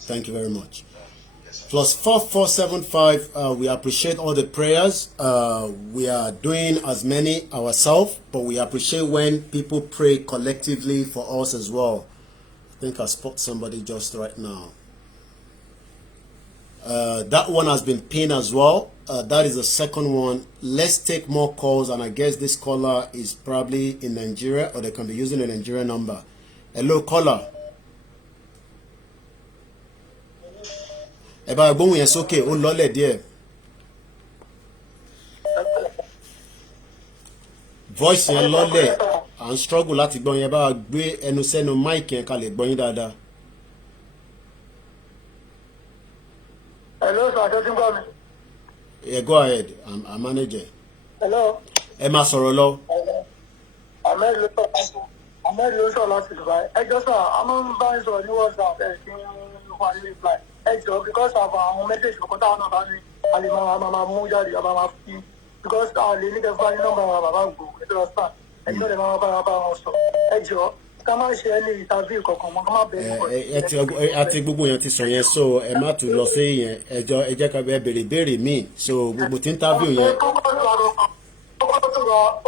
Thank you very much. Plus 4475. We appreciate all the prayers. We are doing as many ourselves, but we appreciate when people pray collectively for us as well. I think I spot somebody just right now. That one has been pinned as well. That is the second one. Let's take more calls, and I guess this caller is probably in Nigeria, or they can be using a Nigerian number. Hello, caller. Ẹ bá gbóhùn yẹn sókè, ó lọ́lẹ̀ díẹ̀. Voice yẹn lọ́lẹ̀, à ń struggle láti gbọ́ yẹn, bá gbé ẹnu sẹ́nu mic yẹn ká lè gbọ́ yín dáadáa. Hello, sir, ṣé tí ń gbọ́ mi? Yeah, go ahead, I'm manager. Hello. Ẹ máa sọ̀rọ̀ lọ. Ahmed ló sọ̀rọ̀ láti Dubai. Ẹ jọ sọ, a máa ń bá ń sọ̀rọ̀ ní WhatsApp ẹ̀ sí wà ní reply. Ẹ jọ because of àwọn message kọ̀ọ̀kan táwọn náà bá ní àlè máa mú jáde àbá máa fi because àwọn lè ní kẹfà ní nọ́mbà àwọn bàbá gbò ètò ọ̀sán ẹjọ́ lè máa bá wọn sọ. Ẹ jọ ká má ṣe ẹni interview kankan mọ́ ká má bẹ̀rẹ̀. Àti gbogbo yẹn ti sọ yẹn, so ẹ má tún lọ sí yẹn, ẹ jẹ́ ká bẹ béèrè béèrè míì, so gbogbo tí interview yẹn. Ó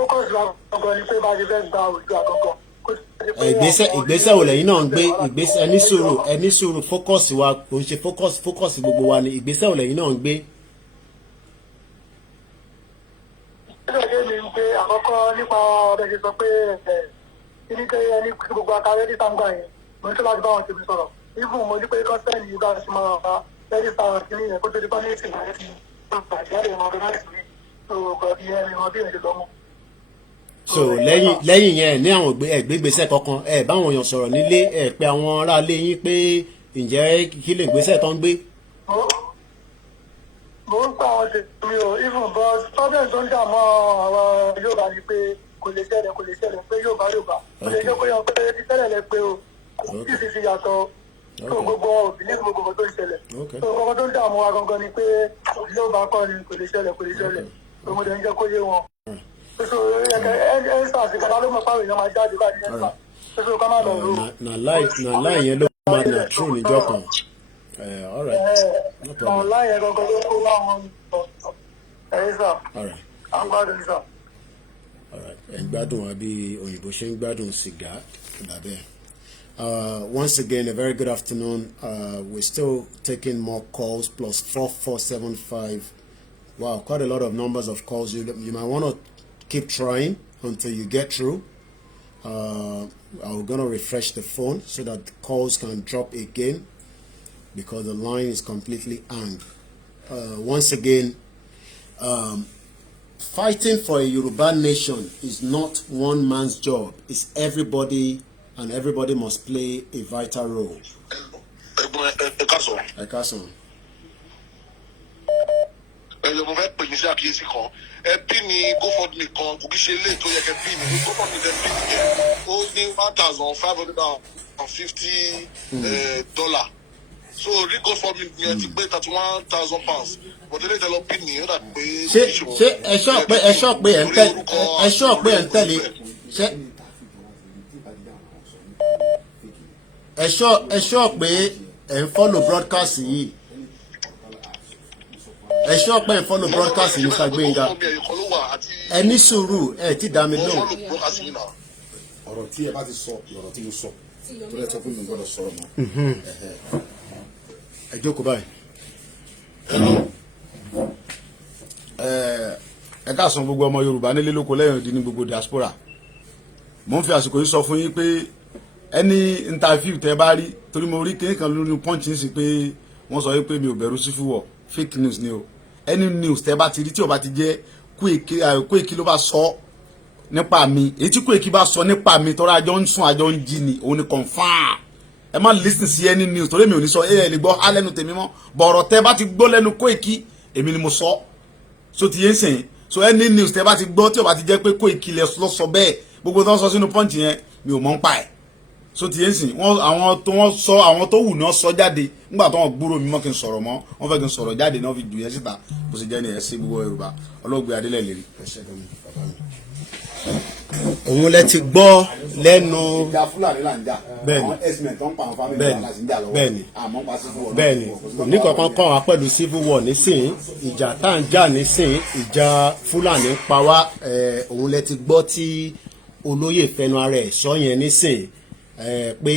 kọ́ sí àgọ́gọ́ ni pé bá ṣe fẹ́ gba òjò àgọ́gọ́. Ìgbésẹ̀ wo lẹ́yìn náà ń gbé, ìgbésẹ̀ ẹni sùúrù focus wa kò ń ṣe focus gbogbo wa ni, ìgbésẹ̀ wo lẹ́yìn náà ń gbé. Ìgbésẹ̀ mi ń gbé àkọ́kọ́ nípa ọ̀rẹ́ ṣe sọ pé kíníkẹ́ ẹni gbogbo àkàrẹ́ ní tàǹgbà yẹn mo ní tó láti bá wọn tèmi sọ̀rọ̀ even mo ní pé kọ́sẹ́ẹ̀nì yìí bá ṣe máa bá lẹ́yìn sáà kí ní yẹn kó tó di pánẹ́ẹ̀tì náà ti àjáde wọn ọdún láti rí tó gbọ́dọ̀ yẹn wọn bí èdè lọ́mọ. So lẹ́yìn yẹn ní àwọn ìgbésẹ̀ kankan ẹ báwọn èèyàn sọ̀rọ̀ nílé ẹ pé àwọn aráalé yín pé ǹjẹ́ kí lè gbésẹ̀ tó ń gbé. Mo ń pa àwọn tèmi o even but problem tó ń dààmú àwọn Yorùbá ni pé kò lè ṣẹlẹ̀ pé Yorùbá ó lè jẹ́ pé yan pé ti tẹ́lẹ̀ lẹ pé o kì í fi yàtọ̀ tó gbogbo òbí ní gbogbo tó ń ṣẹlẹ̀ tó gbogbo tó ń dààmú wa gangan ni pé Yorùbá kọ́ ni kò lè ṣẹlẹ̀ tó mo dẹ̀ ń jẹ́ kó yé wọn. Na lie yẹn ló máa na true níjọ́ kan. All right, no problem. All right. All right. Ẹ ń gbádùn àbí òyìnbó ṣe ń gbádùn sìgá dàbẹ́. Once again, a very good afternoon. We're still taking more calls, plus 4475. Wow, quite a lot of numbers of calls. You might want to keep trying until you get through. I'm going to refresh the phone so that the calls can drop again because the line is completely hanged. Once again, fighting for a Yoruba nation is not one man's job. It's everybody, and everybody must play a vital role. Mo fẹ́ pè ní sí àkíyèsí kan ẹbí ni GoFundMe kan kò kí ṣe ilé tó yẹ kẹ́ bí mi GoFundMe tẹ́ bí mi yẹn ó ní $1,550 so rí GoFundMe yẹn ti gbé £31,000 bọ̀dé lè tẹ lọ bí mi ó dà pé. ṣé ẹ ṣọ́ pé ẹ ń tẹ̀lé ṣé ẹ sure pé ẹ ń follow broadcast yìí. Ẹ sure pé ẹ ń follow broadcast yìí Mr. Gbenga. Ẹ ní sùúrù ẹ ti dá mi lóhùn. Ọ̀rọ̀ tí ẹ bá ti sọ ọ̀rọ̀ tí mo sọ tó lè sọ fún mi gbọ́dọ̀ sọ̀rọ̀ mọ́. Ẹ jókòó báyìí. Ẹ káàsán gbogbo ọmọ Yorùbá nílé lóko lẹ́yìn odi ní gbogbo diaspora. Mo ń fi àsìkò yìí sọ fún yín pé ẹni interview tẹ́ bá rí torí mo rí kéèké kan lórí punch ń sì pé wọ́n sọ pé mi ò bẹ̀rù sí fún wọ̀ fake news ni o. Any news tẹ́ bá ti rí tí ò bá ti jẹ́ Koiki ló bá sọ nípa mi èyí tí Koiki bá sọ nípa mi tọ́ra àjọ ń sùn àjọ ń jí ni òun ni confam. Ẹ má listen sí any news torí mi ò ní sọ ẹ lè gbọ́ á lẹ́nu tèmi mọ́ bọ̀rọ̀ tẹ́ bá ti gbọ́ lẹ́nu Koiki èmi ni mo sọ so ti yé sìn so any news tẹ́ bá ti gbọ́ tí ò bá ti jẹ́ pé Koiki lọ sọ bẹ́ẹ̀ gbogbo tó ń sọ sínú punch yẹn mi ò mọ̀ ń pa ẹ̀ so ti yé sìn àwọn tó wù náà sọ jáde nígbà tó wọn gbúrò mi mọ́ kí n sọ̀rọ̀ mọ́ wọ́n fẹ́ kí n sọ̀rọ̀ jáde náà fi jù yẹn síta bó ṣe jẹ́ ní ẹ̀sìn gbogbo Yorùbá Olóògbé Adélẹ̀ lérí. Òun lẹ ti gbọ́ lẹ́nu. ìjà Fúlàní là ń jà Bẹ́ẹ̀ni. àwọn x-men tó ń pa àwọn family wa láti ń jà lọ́wọ́ àmọ́ pa civil war. Bẹ́ẹ̀ni oníkankan kọ́ wa pẹ̀lú civil war nísìnyí ìjà tá à ń jà nísìnyí ìjà Fúlàní ń pa wá òun lẹ ti gbọ́ tí olóyè fẹnu ara ẹ̀ sọ yẹn nísìnyí pé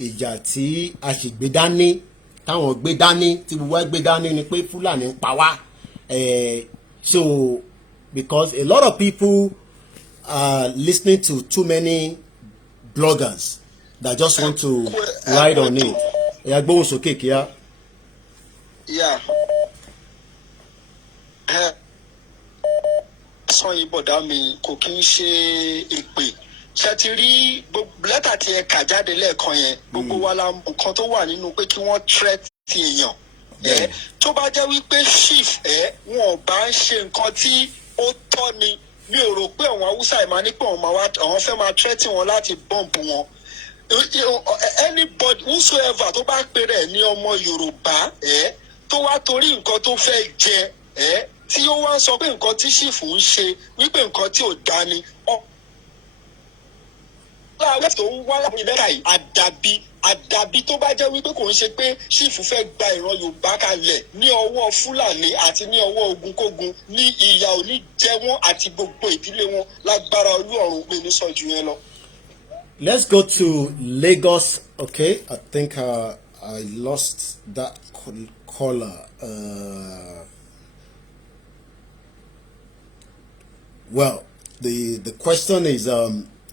ìjà tí a sì gbé dání táwọn gbé dání tí gbogbo ẹ gbé dání ni pé Fúlàní ń pa wá so because a lot of people are listening to too many bloggers that just want to ride on it. Ẹ̀yà gbóhùn sókè kíá. Sọ yìí bọ̀dá mi kò kí ń ṣe ìpè. Ṣé ti rí lẹ́tà tí ẹ kà jáde lẹ́ẹ̀kan yẹn gbogbo wa la nǹkan tó wà nínú pé kí wọ́n threat ti èèyàn. Tó bá jẹ́ wípé chief wọn ò bá ń ṣe nǹkan tí ó tọ́ ni mi ò rò pé àwọn Haúsá ìmọ̀ nípa àwọn fẹ́ máa threat wọn láti bọ́ǹbù wọn. Anybody whosoever tó bá pè rẹ̀ ní ọmọ Yorùbá tó wá torí nǹkan tó fẹ́ jẹ tí ó wá sọ pé nǹkan tí ṣìfù ń ṣe wípé nǹkan tí ò dá ni tó ń wá láwọn ìlẹ́ka yìí àdàbí tó bá jẹ́ wípé kò ń ṣe pé ṣìfù fẹ́ gba ìran Yorùbá kalẹ̀ ní ọwọ́ Fúlàní àti ní ọwọ́ ogunkógun ní ìyà ò ní jẹ wọ́n àti gbogbo ìdílé wọn lágbára Olúọ̀run pé ní sọ jù yẹn lọ. Let's go to Lagos. Okay, I think I lost that caller. Well, the question is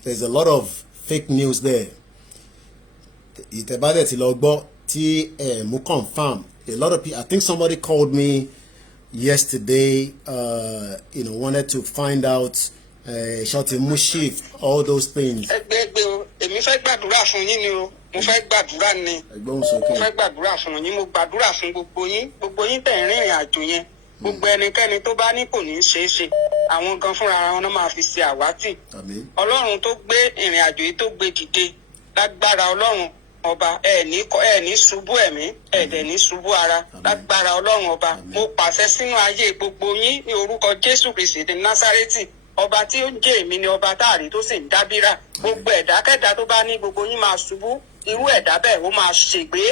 there's a lot of fake news there. Ìtẹ̀bádẹ̀ ti lọ gbọ́ tí mo confirm. A lot of people. I think somebody called me yesterday. Wanted to find out. Short shift, all those things. Ẹgbẹ́ o, èmi fẹ́ gbàdúrà fún yín ni o, mo fẹ́ gbàdúrà ni. Mo fẹ́ gbàdúrà fún yín, mo gbàdúrà fún gbogbo yín tẹ̀ ń rìnrìn àjò yẹn. Gbogbo ẹnikẹ́ni tó bá ní kò ní ṣeé ṣe, àwọn gan fúnra wọn náà máa fi ṣe àwátì. Ọlọ́run tó gbé ìrìn àjò yìí tó gbé dìde lágbára Ọlọ́run ọba ẹ ní ṣubú ẹ̀mí ẹ̀dẹ̀ ní ṣubú ara lágbára Ọlọ́run ọba. Mo pàṣẹ sínú ayé gbogbo yín ní orúkọ Jésù Kristi ti Násárẹ́tì. Ọba tí ó ń jẹ́ èmi ni ọba táàrí tó sì ń dábírà gbogbo ẹ̀dákẹ́dá tó bá ní gbogbo yín máa ṣubú irú ẹ̀dá bẹ́ẹ̀ ó máa ṣègbé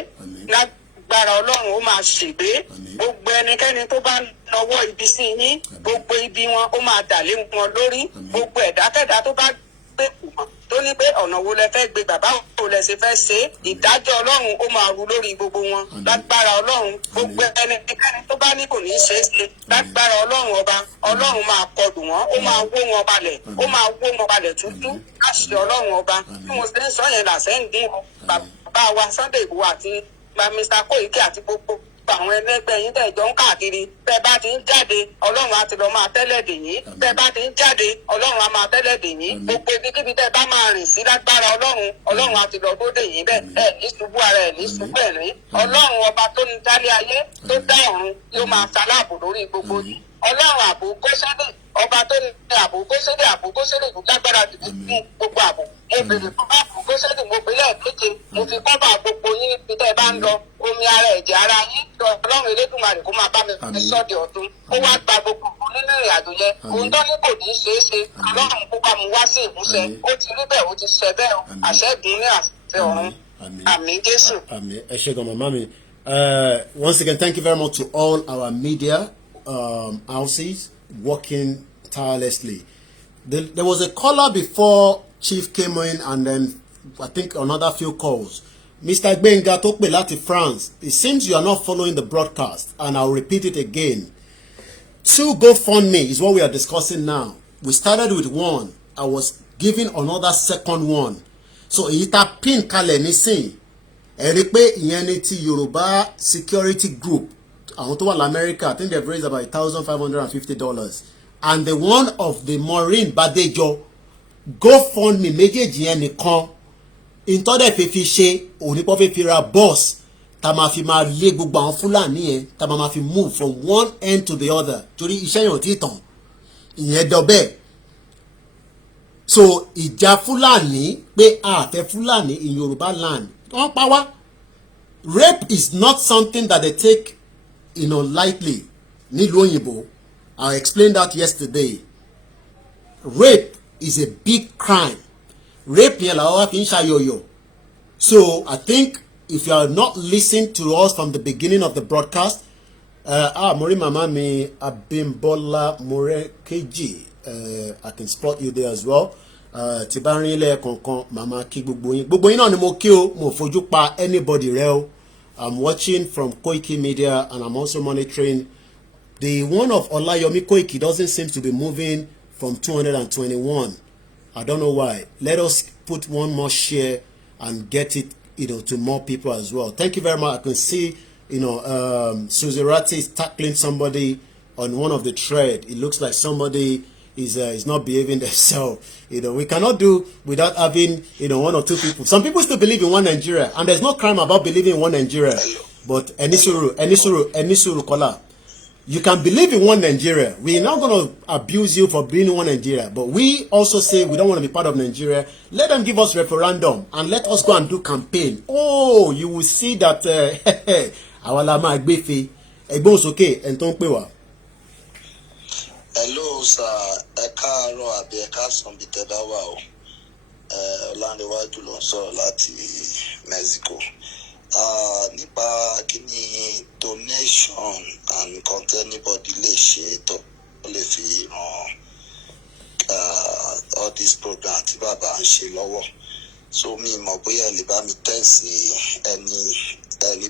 lágbára Ọlọ́run ó máa ṣègbé gbogbo ẹnikẹ́ni tó bá nawọ́ ibi sí yín gbogbo ibi wọn ó máa dà lé wọn lórí gbogbo ẹ̀dákẹ́dá tó bá gbé kùmọ̀ tó ní pé ọ̀nà wo lẹ fẹ́ gbé bàbá wo lẹ ṣe fẹ́ ṣe ìdájọ́ Ọlọ́run ó máa ru lórí gbogbo wọn lágbára Ọlọ́run gbogbo ẹnikẹ́ni tó bá ní kò ní ṣe é ṣe lágbára Ọlọ́run ọba Ọlọ́run máa kọlù wọn ó máa wó wọn balẹ̀ tútú láṣẹ Ọlọ́run ọba bí mo ṣe ń sọ yẹn làṣẹ ń dín bàbá wa Sunday Igboho àti Mr. Koiki àti gbogbo àwọn ẹlẹgbẹ́ yín tẹ́ jọ ń káàkiri tẹ́ bá ti ń jáde Ọlọ́run á ti lọ máa tẹ́lẹ̀ dè yín tẹ́ bá ti ń jáde Ọlọ́run á máa tẹ́lẹ̀ dè yín gbogbo ibikíbi tẹ́ bá máa rìn sí lágbára Ọlọ́run á ti lọ tó dè yín bẹ́ẹ̀ ẹ̀ ní ṣubú ara ẹ̀ ní ṣubú ẹ̀rín Ọlọ́run ọba tó ní dálé ayé tó dá ọ̀run yóò máa ṣaláàbò lórí gbogbo yín Ọlọ́run ààbò Góṣẹ́dì ọba tó ní ààbò Góṣẹ́dì tó lágbára dìbò fún gbogbo ààbò mo bèrè fún ààbò Góṣẹ́dì mo gbé lẹ́ẹ̀kejì mo fi kọ́bà gbogbo yín níbi tẹ́ ẹ bá ń lọ omi ara ẹ̀jẹ̀ ara yín Ọlọ́run Elédùmarè kó máa bá mi sọ́ọ̀dì ọ̀tún ó wá gba gbogbo nínú ìrìn àjò yẹn òun tó ní kò ní ṣeé ṣe Ọlọ́run kó bá mu wá sí ìmúṣẹ ó ti rí bẹ́ẹ̀ ó ti ṣẹ bẹ́ẹ̀ àṣẹ́gun ní àṣẹ ọ̀run Àmín Jésù. Amen. Mommy. Once again, thank you very much to all our media houses working tirelessly. There was a caller before Chief came in, and then I think another few calls. Mr. Gbenga tó pè láti France. It seems you are not following the broadcast, and I'll repeat it again. 2 GoFundMe is what we are discussing now. We started with one. I was giving another second one. So èyí tá pin kalẹ̀ nísìn ẹ rí pé ìyẹn ní ti Yorùbá Security Group àwọn tó wà l'America. I think they've raised about $1,550, and the one of the Maureen Badejo GoFundMe méjèèjì yẹn nìkan ìtọ́dẹ̀ fi ṣe ònípọ̀ fi ra bus tá máa fi máa lé gbogbo àwọn Fúlàní yẹn tá máa fi move from one end to the other torí iṣẹ́ yẹn ò tí tàn ìyẹn dọ̀bẹ́. So ìjà Fúlàní pé àfẹ́ Fúlàní in Yorùbá land wọ́n pa wá. Rape is not something that they take lightly nílùú òyìnbó. I explained that yesterday. Rape is a big crime. Rape yẹn làwọn wá fi ń ṣàyọyọ. So I think if you are not listening to us from the beginning of the broadcast, Mori Mama mi Abimbola Morekeji, I can spot you there as well. Tí bá rin ilé kankan mama kí gbogbo yín náà ni mo kí o, mo fojú pa anybody rẹ o. I'm watching from Koiki Media, and I'm also monitoring the one of Olayomi Koiki. Doesn't seem to be moving from 221. I don't know why. Let us put one more share and get it to more people as well. Thank you very much. I can see Suzerati is tackling somebody on one of the thread. It looks like somebody is not behaving themselves. We cannot do without having one or two people. Some people still believe in one Nigeria, and there's no crime about believing in one Nigeria. But Enisuru Kola, you can believe in one Nigeria. We're not going to abuse you for being in one Nigeria, but we also say we don't want to be part of Nigeria. Let them give us referendum and let us go and do campaign. Oh, you will see that awalama agbefe egbonsoke enton pe wa. Hello sir, ẹ káàárọ̀ àbí ẹ káàsán bí tẹ́ bá wà o. Ọlánrewájú ló ń sọ̀rọ̀ láti Mexico. Nípa kíni donation and nǹkan tí anybody lè ṣe tó lè fi ràn all this program tí bàbá ń ṣe lọ́wọ́. So mi mọ̀ bóyá ẹ lè bá mi tẹ̀sí ẹni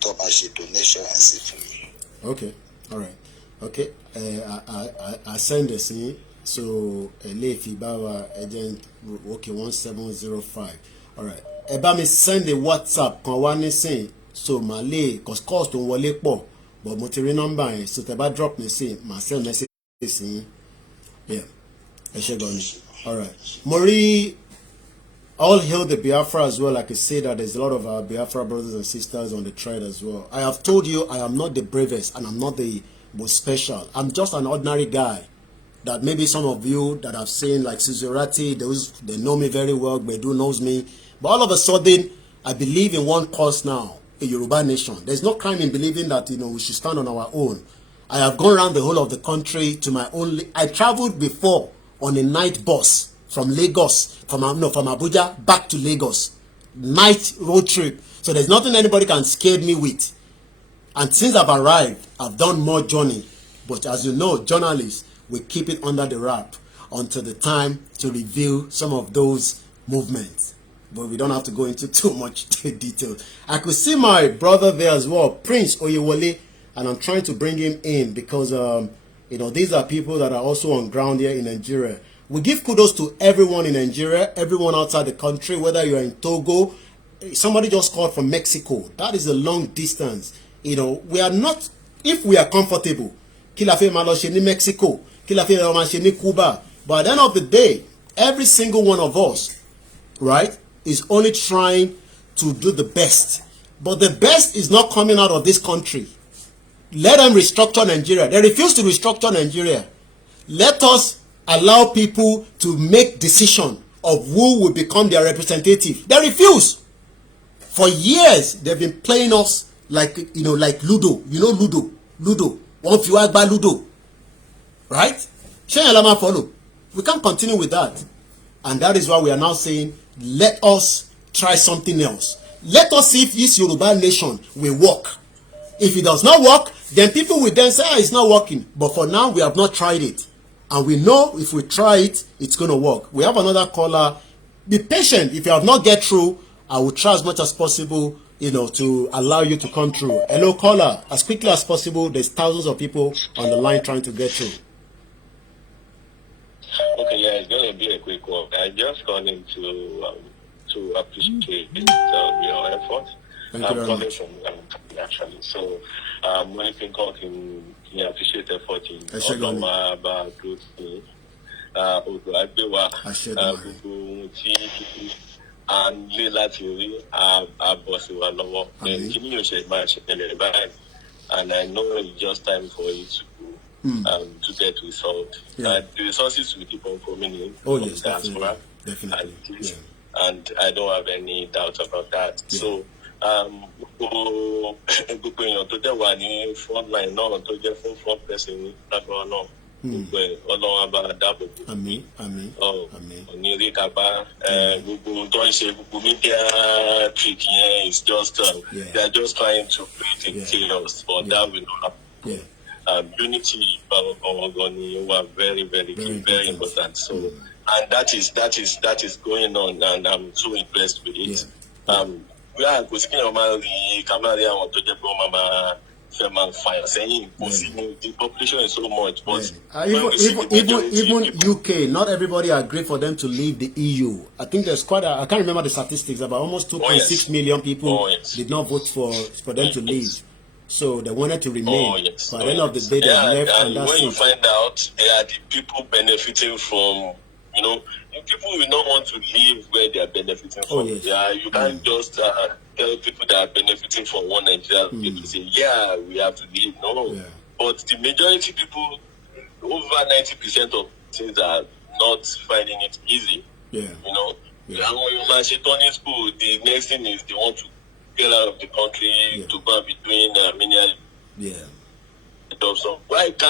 tó bá ṣe donation ẹ̀ sí fún mi. Okay, all right. Okay, I send this in. So Lefi Bawa agent okay 1705. All right. Ẹ bá mi send a WhatsApp kan wá nísìn so màá lè cause cost tó ń wọlé pọ̀ but mo ti rí number yẹn so tẹ́ bá drop nísìn màá send message sí yín. Yeah. Ẹ ṣé gan ni. All right. Mo rí all hail the Biafra as well. I can say that there's a lot of our Biafra brothers and sisters on the thread as well. I have told you I am not the bravest and I'm not the most special. I'm just an ordinary guy that maybe some of you that have seen like Suzerati, they know me very well, Bedu knows me. But all of a sudden, I believe in one cause now, a Yoruba nation. There's no crime in believing that we should stand on our own. I have gone around the whole of the country to my own. I traveled before on a night bus from Lagos, from Abuja back to Lagos. Night road trip. So there's nothing anybody can scare me with. And since I've arrived, I've done more journey. But as you know, journalists will keep it under the wrap until the time to reveal some of those movements. But we don't have to go into too much detail. I could see my brother there as well, Prince Oyewole, and I'm trying to bring him in because these are people that are also on ground here in Nigeria. We give kudos to everyone in Nigeria, everyone outside the country, whether you're in Togo, somebody just called from Mexico. That is a long distance. We are not, if we are comfortable, Kilafe Maloshe ni Mexico, Kilafe Maloshe ni Cuba. But at the end of the day, every single one of us, right, is only trying to do the best. But the best is not coming out of this country. Let them restructure Nigeria. They refuse to restructure Nigeria. Let us allow people to make decision of who will become their representative. They refuse. For years, they've been playing us like Ludo. Ludo. One few by Ludo. Right? Follow. We can't continue with that. And that is why we are now saying, let us try something else. Let us see if this Yoruba nation will work. If it does not work, then people will then say, it's not working. But for now, we have not tried it. And we know if we try it, it's going to work. We have another caller. Be patient. If you have not get through, I will try as much as possible, to allow you to come through. Hello, caller. As quickly as possible. There's thousands of people on the line trying to get through. Okay, yeah, it's going to be a quick one. I just calling to appreciate your effort. Thank you very much. Actually, so when you think of him, appreciate effort in Obama about good things. And lay láti rí àbọ̀sí wa lọ́wọ́. Kí ni yóò ṣe máa ṣẹlẹ̀ báyìí? And I know it's just time for it to get resolved. The resources will keep on coming in. Oh yes, definitely. And I don't have any doubt about that. Yeah. So gbogbo èèyàn tó dẹ̀ wà ní front line náà tó jẹ́ fún front person lágbára náà. Ọlọ́run abá dáàbò bò. Àmín. Onírí kápá gbogbo tó ń ṣe gbogbo media trick yẹn is just they are just trying to create a chaos, but that will not happen. Unity were very, very key, very important. So and that is going on, and I'm so impressed with it. Because the population is so much, but even UK, not everybody agreed for them to leave the EU. I think there's I can't remember the statistics, about almost 2.6 million people did not vote for them to leave. So they wanted to remain. But at the end of the day, they left, and that's when you find out they are the people benefiting from, people will not want to leave where they are benefiting from. You can't just tell people that are benefiting from one Nigeria to say, we have to leave. No. But the majority people, over 90% of things are not finding it easy. And when you turning school, the next thing is they want to get out of the country to go and be doing many jobs. So why do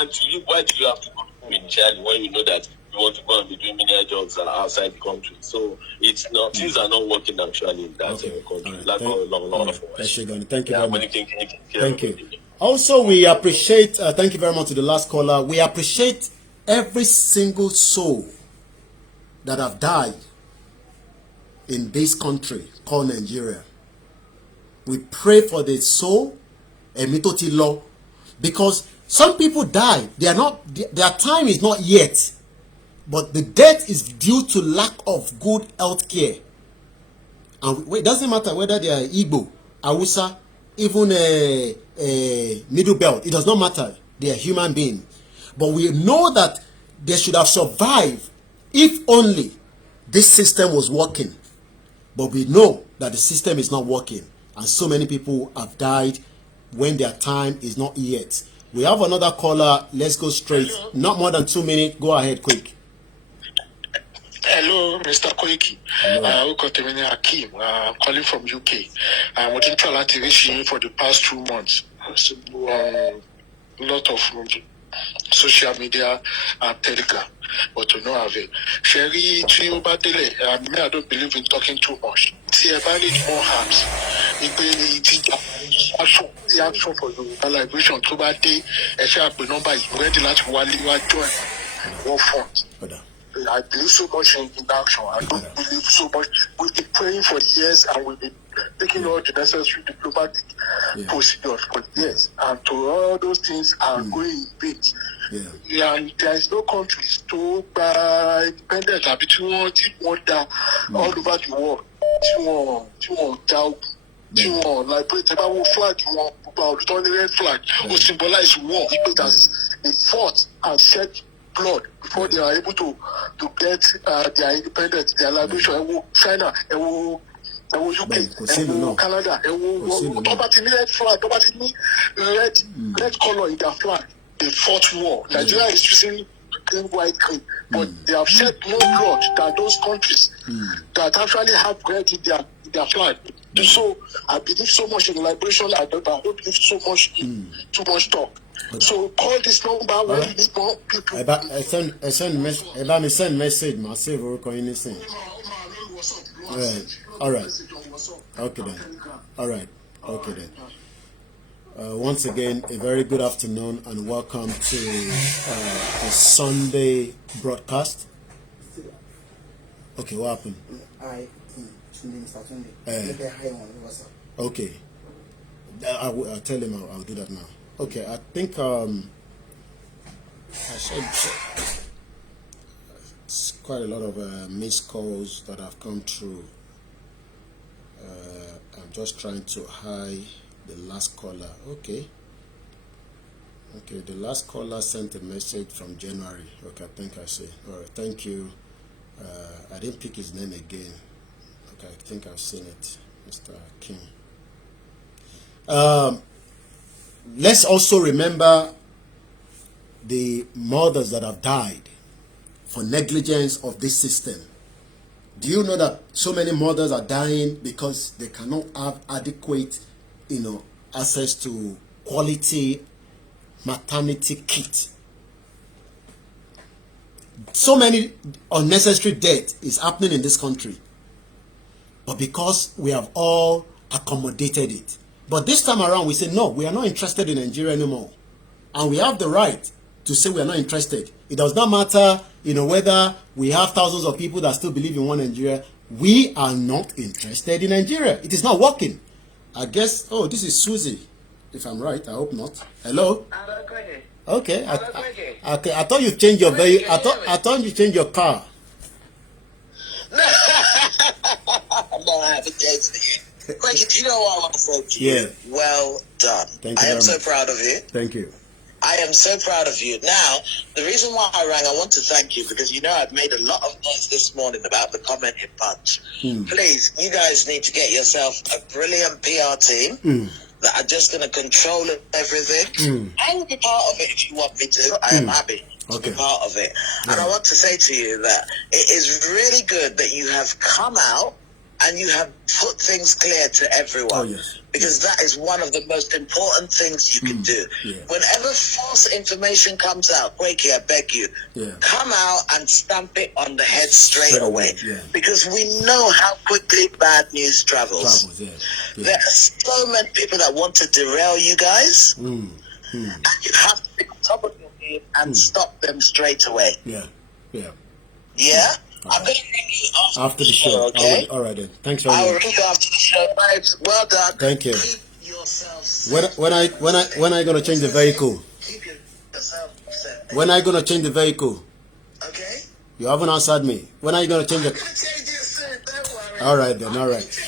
you have to go to initially when you know that you want to go and be doing many jobs outside the country? So it's not, things are not working actually in that country. Thank you very much. Thank you. Also, we appreciate, thank you very much to the last caller. We appreciate every single soul that have died in this country called Nigeria. We pray for the soul, because some people die. Their time is not yet, but the death is due to lack of good health care. And it doesn't matter whether they are Igbo, Hausa, even a middle belt. It does not matter. They are human beings. But we know that they should have survived if only this system was working. But we know that the system is not working. And so many people have died when their time is not yet. We have another caller. Let's go straight. Hello. Not more than 2 minutes. Go ahead, quick. Hello, Mr. Koiki. Hakim. I'm calling from UK. I'm working to reach you for the past 2 months. A lot of social media and Telegram, but to no avail. Sherry, I don't believe in talking too much. See, I need more hands. The action for the liberation to that day, a sharp number is ready to join war front. I believe so much in action. I don't believe so much. We've been praying for years, and we've been taking all the necessary diplomatic procedures for years. And to all those things are going in vain. And there is no country to independent between one all over the world. Liberate about flag, the red flag, who symbolize war, because they fought and shed blood before they are able to get their independence, their liberation. China, UK, Canada, red flag, red color in their flag. They fought war. Nigeria is using green, white, green, but they have shed more blood than those countries that actually have red in their flag. So I believe so much in liberation. I don't believe so much in too much talk. So call this number when you need more people. I send message. My save or anything. All right. Okay then. All right. Okay then. Once again, a very good afternoon and welcome to the Sunday broadcast. Okay, what happened? Okay. I'll tell him I'll do that now. Okay, I think I said it's quite a lot of missed calls that have come through. I'm just trying to hide the last caller. Okay, the last caller sent a message from January. Okay, I think I see. All right, thank you. I didn't pick his name again. Okay, I think I've seen it, Mr. King. Let's also remember the mothers that have died for negligence of this system. Do you know that so many mothers are dying because they cannot have adequate, access to quality maternity kit? So many unnecessary death is happening in this country, but because we have all accommodated it. But this time around, we say, no, we are not interested in Nigeria anymore. And we have the right to say we are not interested. It does not matter, whether we have thousands of people that still believe in one Nigeria. We are not interested in Nigeria. It is not working. I guess, this is Susie. If I'm right, I hope not. Hello? Okay. I thought you changed your vehicle. I thought you changed your car. No, I haven't changed it. Quentin, do you know what I want to say to you? Yeah. Well done. Thank you. I am so proud of you. Thank you. I am so proud of you. Now, the reason why I rang, I want to thank you because I've made a lot of noise this morning about the commenting bunch. Please, you guys need to get yourself a brilliant PR team that are just going to control everything. I will be part of it if you want me to. I am happy to be part of it. Yeah. And I want to say to you that it is really good that you have come out and you have put things clear to everyone. Oh, yes. Because that is one of the most important things you can do. Yeah. Whenever false information comes out, Quakey, I beg you, come out and stamp it on the head straight away. Yeah. Because we know how quickly bad news travels. There are so many people that want to derail you guys. And you have to be on top of your game and stop them straight away. Yeah. I'm going to ring you after the show. Okay? All right then. Thanks very much. I'll ring you after the show. Well done. Thank you. Keep yourself safe. When are you going to change the vehicle? Keep yourself safe. When are you going to change the vehicle? Okay? You haven't answered me. When are you going to change I'm it? going to change it soon. Don't worry. All right then. All right.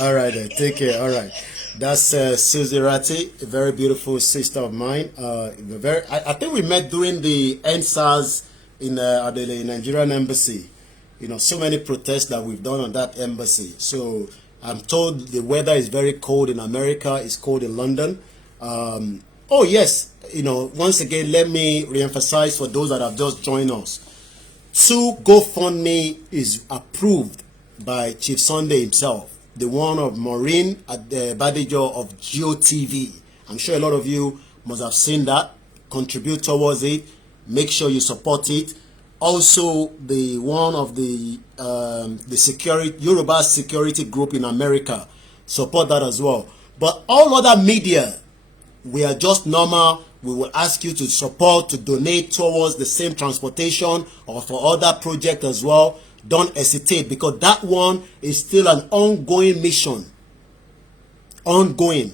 All right then. Take care. All right. That's Susie Ratti, a very beautiful sister of mine. I think we met during the NSAS at the Nigerian embassy. So many protests that we've done on that embassy. So I'm told the weather is very cold in America. It's cold in London. Oh yes, once again, let me reemphasize for those that have just joined us. 2 GoFundMe is approved by Chief Sunday himself. The one of Maureen at the Badejo of GeoTV. I'm sure a lot of you must have seen that. Contribute towards it. Make sure you support it. Also, the one of the security Yoruba security group in America, support that as well. But all other media, we are just normal. We will ask you to support, to donate towards the same transportation or for other projects as well. Don't hesitate, because that one is still an ongoing mission. Ongoing.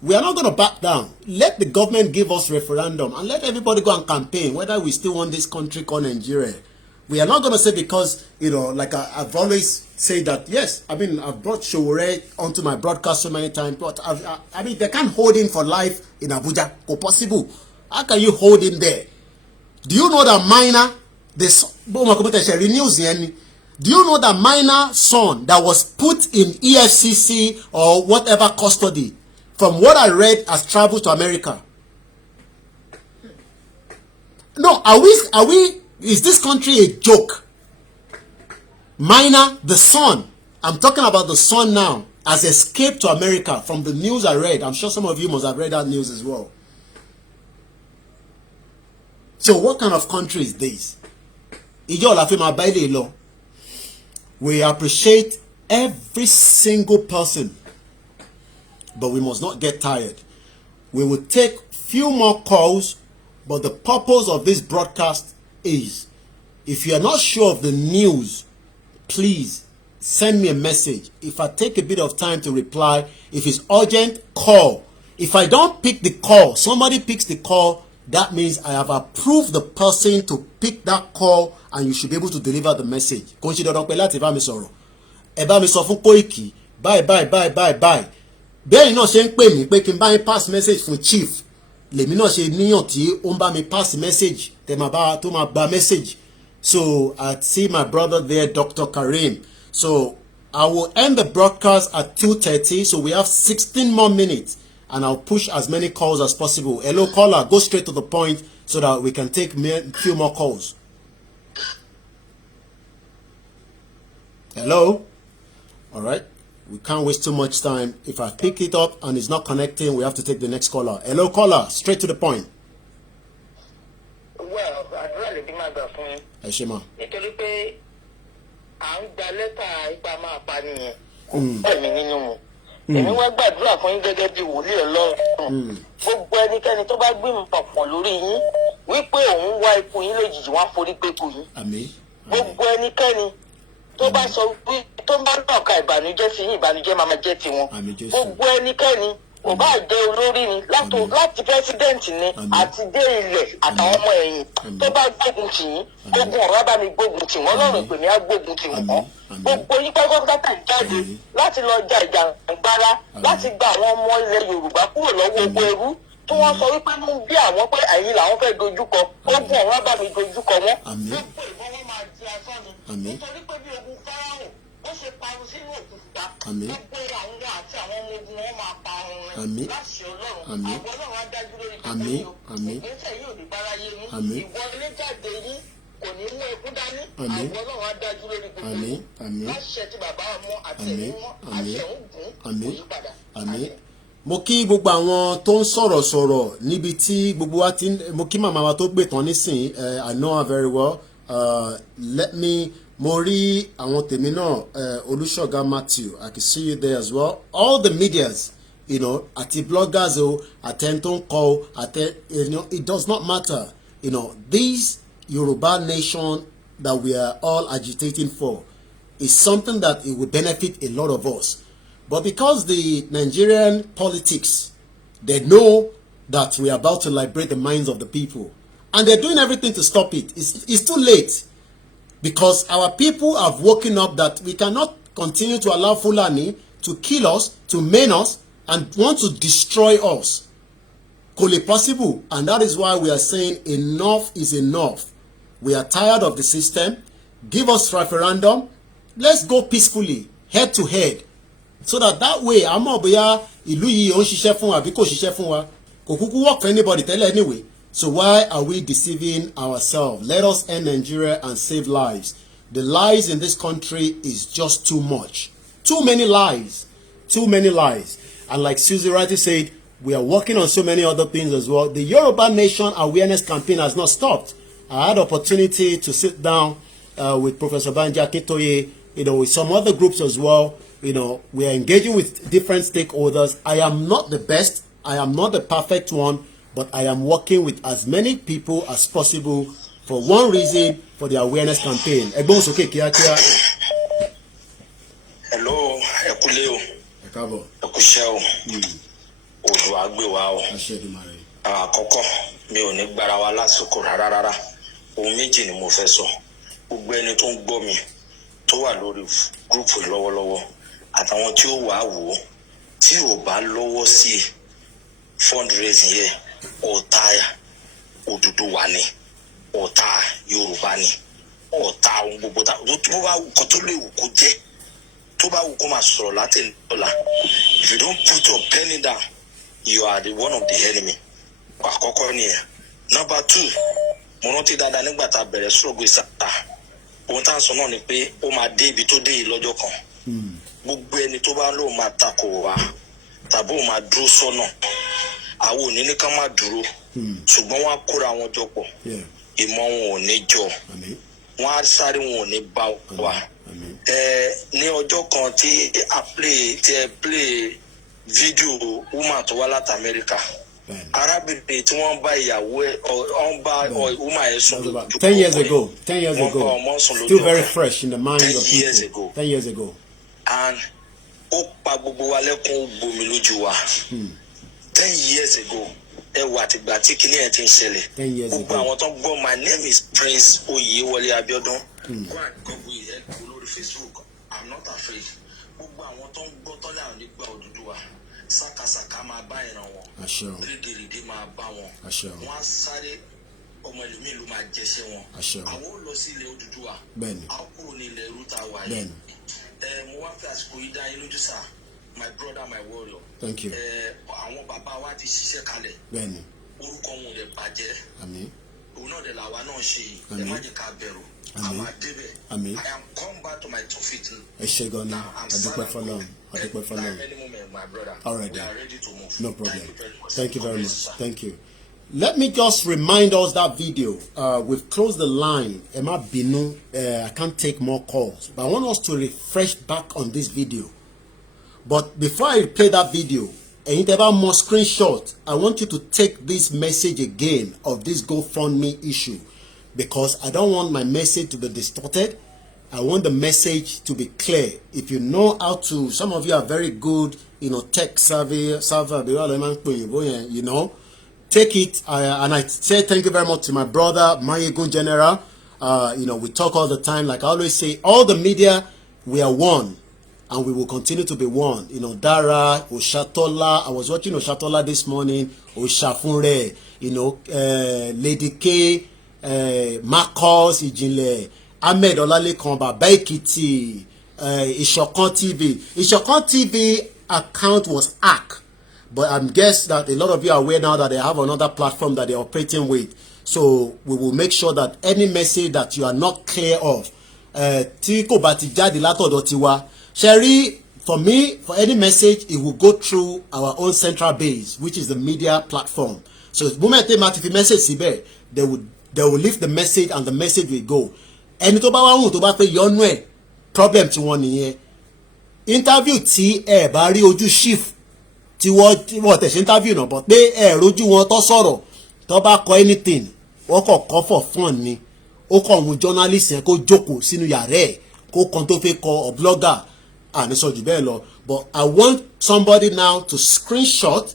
We are not going to back down. Let the government give us referendum and let everybody go and campaign whether we still want this country called Nigeria. We are not going to say because, like I've always said that, yes, I've brought Showore onto my broadcast so many times, but they can't hold him for life in Abuja. It's possible. How can you hold him there? Do you know that minor, do you know that minor son that was put in EFCC or whatever custody, from what I read, has traveled to America? No, are we, is this country a joke? Minor, the son, I'm talking about the son now, has escaped to America from the news I read. I'm sure some of you must have read that news as well. So what kind of country is this? We appreciate every single person, but we must not get tired. We will take few more calls, but the purpose of this broadcast is, if you are not sure of the news, please send me a message. If I take a bit of time to reply, if it's urgent, call. If I don't pick the call, somebody picks the call, that means I have approved the person to pick that call, and you should be able to deliver the message. Kò ṣe dandan pé láti bá mi sọ̀rọ̀. Ẹ bá mi sọ fún Koiki, bye. Bẹ́ẹ̀ náà ṣe ń pè mí pé kí n bá yín pass message fún chief. Lèmi náà ṣe níyàn tí ó ń bá mi pass message tó máa gba message. So I see my brother there, Dr. Karim. So I will end the broadcast at 2:30. So we have 16 more minutes, and I'll push as many calls as possible. Hello, caller, go straight to the point so that we can take a few more calls. Hello? All right. We can't waste too much time. If I pick it up and it's not connecting, we have to take the next caller. Hello, caller, straight to the point. Well, I'd rather be my girlfriend. Hey, Shema. Nítorí pé à ń gba lẹ́tà ipa máa pa nìyẹn. Ẹ̀mí nínú mu. Èmi wá gbàdúrà fún yín gẹ́gẹ́ bí wòlíì Ọlọ́run. Gbogbo ẹnikẹ́ni tó bá gbìmọ̀ pọ̀ lórí yín wípé òun wá ipò yín lójijì wá forí pé kò yín. Àmín. Gbogbo ẹnikẹ́ni tó bá sọ pé tó bá náà ka ìbànújẹ́ sí yín, ìbànújẹ́ máa jẹ́ tiwọn. Gbogbo ẹnikẹ́ni kò bá jẹ́ olórí ni láti pẹ́sidẹ́ǹtì ni àti dé ilẹ̀ àtàwọn ọmọ ẹ̀yìn tó bá gbógun tì yín, gbógun ọ̀rọ̀ bá mi gbógun tì wọ́n, lọ́rùn pè mí á gbógun tì wọ́n. Gbogbo yín pátápátá jáde láti lọ ja ìjàngbara láti gba àwọn ọmọ ilẹ̀ Yorùbá kúrò lọ́wọ́ ogun ẹrú tí wọ́n sọ wípé ló ń bí àwọn pé àyìn làwọn fẹ́ dojúkọ, ogun ọ̀rọ̀ bá mi dojúkọ wọn. Gbogbo ìbọn wọn máa di asán ni nítorí pé bí ogun Fáráò ó ṣe parun sínú òkúta, gbogbo àwọn àti àwọn ọmọ ogun wọn máa parun rẹ láṣẹ Ọlọ́run. Àwọn Ọlọ́run á dájú lórí gbogbo ìgbésẹ̀ yìí ò ní báráyé mú, ìwọ ilé jáde yín kò ní mú ẹkún dání. Àwọn Ọlọ́run á dájú lórí gbogbo yìí láṣẹ tí bàbá ọmọ àti ẹ̀mí mọ́ àṣẹ ògùn kò yí padà. Mo kí gbogbo àwọn tó ń sọ̀rọ̀ níbi tí gbogbo wa ti mo kí màmá wa tó gbé tán nísìn. I know her very well. Mo rí àwọn tèmi náà, Olúṣọ̀gá Matthew, I can see you there as well. All the medias, you know, àti bloggers àtẹn tó ń kọ you know, it does not matter. You know, this Yoruba nation that we are all agitating for is something that it will benefit a lot of us. But because the Nigerian politics, they know that we are about to liberate the minds of the people, and they're doing everything to stop it. It's too late, because our people have woken up that we cannot continue to allow Fulani to kill us, to maim us, and want to destroy us. Could it possible? And that is why we are saying enough is enough. We are tired of the system. Give us referendum. Let's go peacefully, head to head. So that way, àmọ́ bóyá ìlú yìí ó ń ṣiṣẹ́ fún wa àbí kò ṣiṣẹ́ fún wa. Kò kúkú work for anybody tẹ́lẹ̀ anyway. So why are we deceiving ourselves? Let us end Nigeria and save lives. The lies in this country is just too much. Too many lies. Too many lies. And like Susie rightly said, we are working on so many other things as well. The Yoruba Nation Awareness Campaign has not stopped. I had opportunity to sit down with Professor Banji Akintoye, you know, with some other groups as well. You know, we are engaging with different stakeholders. I am not the best. I am not the perfect one, but I am working with as many people as possible for one reason, for the awareness campaign. Ẹgbọ́n sókè kíákíá. Hello, Ekuleo. Ekabo. Ekusheo. Odu agbewa o. Aṣẹ́dùmarè. Àkọ́kọ́, mi ò ní gbára wa lásìkò rárá. Ohun méjì ni mo fẹ́ sọ. Gbogbo ẹni tó ń gbọ́ mi tó wà lórí gúrùpù lọ́wọ́lọ́wọ́ àtàwọn tí ó wà wò ó tí ò bá lọ́wọ́ sí fundraising yẹ ọ̀tá Odùduwà ni, ọ̀tá Yorùbá ni, ọ̀tá ohun gbogbo tó bá wù kó tó lè wù kó jẹ́, tó bá wù kó máa sọ̀rọ̀ látẹ̀lé ọ̀la. If you don't put your penny down, you are the one of the enemy. Àkọ́kọ́ nìyẹn. Number 2, mo rántí dáadáa nígbà tá a bẹ̀rẹ̀ struggle ìsàtà. Ohun tá à ń sọ náà ni pé ó máa dé ibi tó dé yìí lọ́jọ́ kan. Gbogbo ẹni tó bá lóun máa takò wá tàbí òun máa dúró sọ́nà, àwọn ò ní ká má dúró, ṣùgbọ́n wọ́n á kóra wọn jọ pọ̀, ìmọ̀ wọn ò ní jọ, wọ́n á sáré wọn ò ní bá wa, Ní ọjọ́ kan tí a play video woman tó wá láti America. Arábìnrin tí wọ́n bá ìyàwó ẹ̀ wọ́n bá woman ẹ̀ sùn lójú. 10 years ago. 10 years ago. Still very fresh in the minds of people. 10 years ago. And ó pa gbogbo wa lẹ́kún bomi lójú wa. 10 years ago. Ẹ wà tìgbà tí kinní ẹ̀ ti ń ṣẹlẹ̀. 10 years ago. Gbogbo àwọn tó ń gbọ́, my name is Prince Oyewole Abiodun. Go and Google it lórí Facebook. I'm not afraid. Gbogbo àwọn tó ń gbọ́ tọ́lá àwọn nígbà Odùduwà. Sákàsàkà máa bá ìran wọn. Rédèrèdè máa bá wọn. Wọ́n á sáré ọmọ ẹlòmíì ló máa jẹṣẹ́ wọn. Àwọn ò lọ sí ilẹ̀ Odùduwà. A kúrò ní ilẹ̀ Rúta wa yìí. Mo wá fẹ́ àsìkò yìí dá yín lójú sá. My brother, my warrior. Thank you. Àwọn bàbá wa ti ṣiṣẹ́ kalẹ̀. Bẹ́ẹ̀ni. Orúkọ wọn ò lè bàjẹ́. Àmín. Òun náà dẹ̀ làwa náà ṣe yìí. Ẹ má jẹ́ ká bẹ̀rù. Àmín. Àmín. I am come back to my 2 feet. Ẹ ṣé gan ni. Adúpẹ́ fọ́lọ́run. Adúpẹ́ fọ́lọ́run. All right then. No problem. Thank you very much. Thank you. Let me just remind us that video. We've closed the line. Emma Binu. I can't take more calls, but I want us to refresh back on this video. But before I play that video, and you have more screenshot, I want you to take this message again of this GoFundMe issue, because I don't want my message to be distorted. I want the message to be clear. If you know how to, some of you are very good, tech savvy, take it. And I say thank you very much to my brother, Mayegun General. We talk all the time. Like I always say, all the media, we are one. And we will continue to be one. Dara, Oshatola. I was watching Oshatola this morning. Oshafunre, Lady K, Marcos Ijinle, Ahmed Olalekan, Baba Ekiti, Ishokan TV. Ishokan TV account was hacked. But I'm guessing that a lot of you are aware now that they have another platform that they're operating with. So we will make sure that any message that you are not clear of, Sherry, for me, for any message, it will go through our own central base, which is the media platform. So the moment they message, they will leave the message and the message will go. And problem to one here. Interview T bari ojú shift tí wọ́n tẹ̀sí interview náà, but pé rojú wọn tó sọ̀rọ̀ tó bá kọ anything wọ́n kọ̀ for fun ni. Ó kọ̀ àwọn journalist yẹn kó jókòó sínú yàrá ẹ̀ kó kan tó fẹ́ kọ blogger. But I want somebody now to screenshot,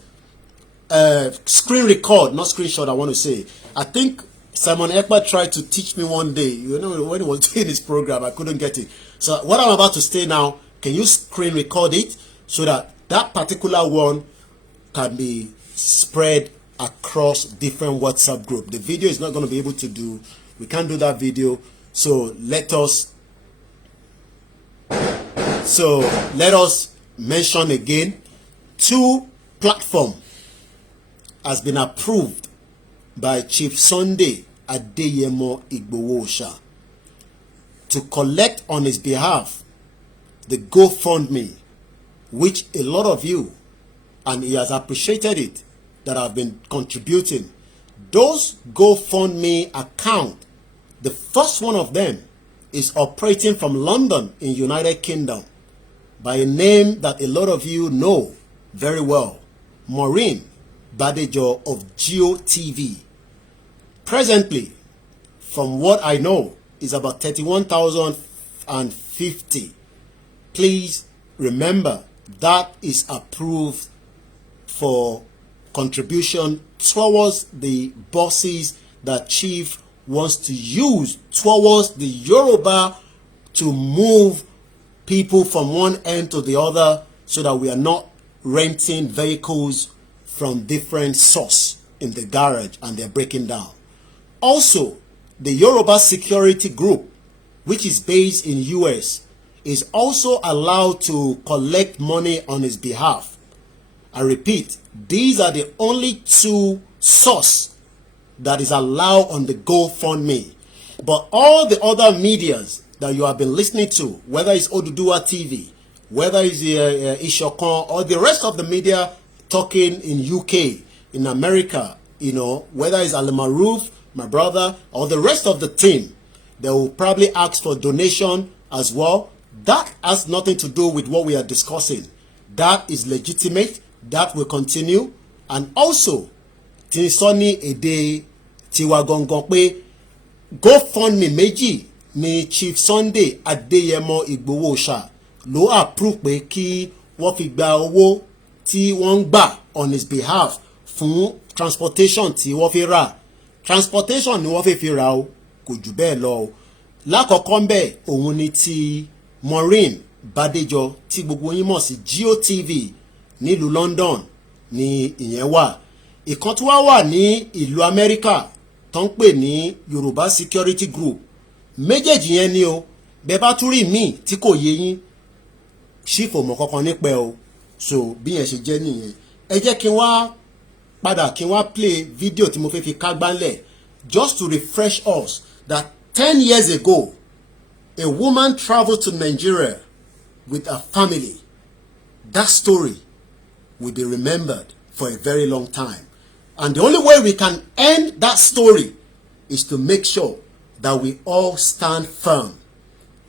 screen record, not screenshot, I want to say. I think Simon Ekpa tried to teach me one day, when he was doing his program, I couldn't get it. So what I'm about to say now, can you screen record it so that that particular one can be spread across different WhatsApp group? The video is not going to be able to do, we can't do that video. So let us mention again, 2 platforms has been approved by Chief Sunday Adeyemo Igboho to collect on his behalf the GoFundMe, which a lot of you, and he has appreciated it, that have been contributing. Those GoFundMe account, the first one of them is operating from London in United Kingdom by a name that a lot of you know very well, Maureen Badejo of Geo TV. Presently, from what I know, is about 31,050. Please remember that is approved for contribution towards the bosses that Chief wants to use towards the Yoruba to move people from one end to the other, so that we are not renting vehicles from different sources in the garage and they're breaking down. Also, the Yoruba security group, which is based in US, is also allowed to collect money on his behalf. I repeat, these are the only 2 sources that is allowed on the GoFundMe. But all the other medias that you have been listening to, whether it's Oduduwa TV, whether it's Ishokan, or the rest of the media talking in UK, in America, whether it's Alimaroof, my brother, or the rest of the team, they will probably ask for donation as well, that has nothing to do with what we are discussing. That is legitimate. That will continue. And also, tí sọ ní èdè tiwa gangan pé GoFundMe méjì ni Chief Sunday Adeyemo Igboho ṣá ló approve pé kí wọ́n fi gba owó tí wọ́n ń gbà on his behalf fún transportation tí wọ́n fi rà. Transportation ni wọ́n fi rà o, kò jù bẹ́ẹ̀ lọ o. Lákọ̀ọ́kọ́ ń bẹ̀ òun ni ti Maureen Badejo tí gbogbo yín mọ̀ sí GOTV nílùú London ni ìyẹn wà. Ìkan tí wá wà ní ìlú Amẹ́ríkà tó ń pè ní Yorùbá Security Group. Méjèèjì yẹn ni o, bẹ́ẹ̀ bá tún rí míì tí kò yé yín ṣífò mọ̀ kankan nípẹ́ o. So bí yẹn ṣe jẹ́ nìyẹn. Ẹ jẹ́ kí n wá padà kí n wá play video tí mo fẹ́ fi kágbálẹ̀ just to refresh us that 10 years ago a woman traveled to Nigeria with her family. That story will be remembered for a very long time. And the only way we can end that story is to make sure that we all stand firm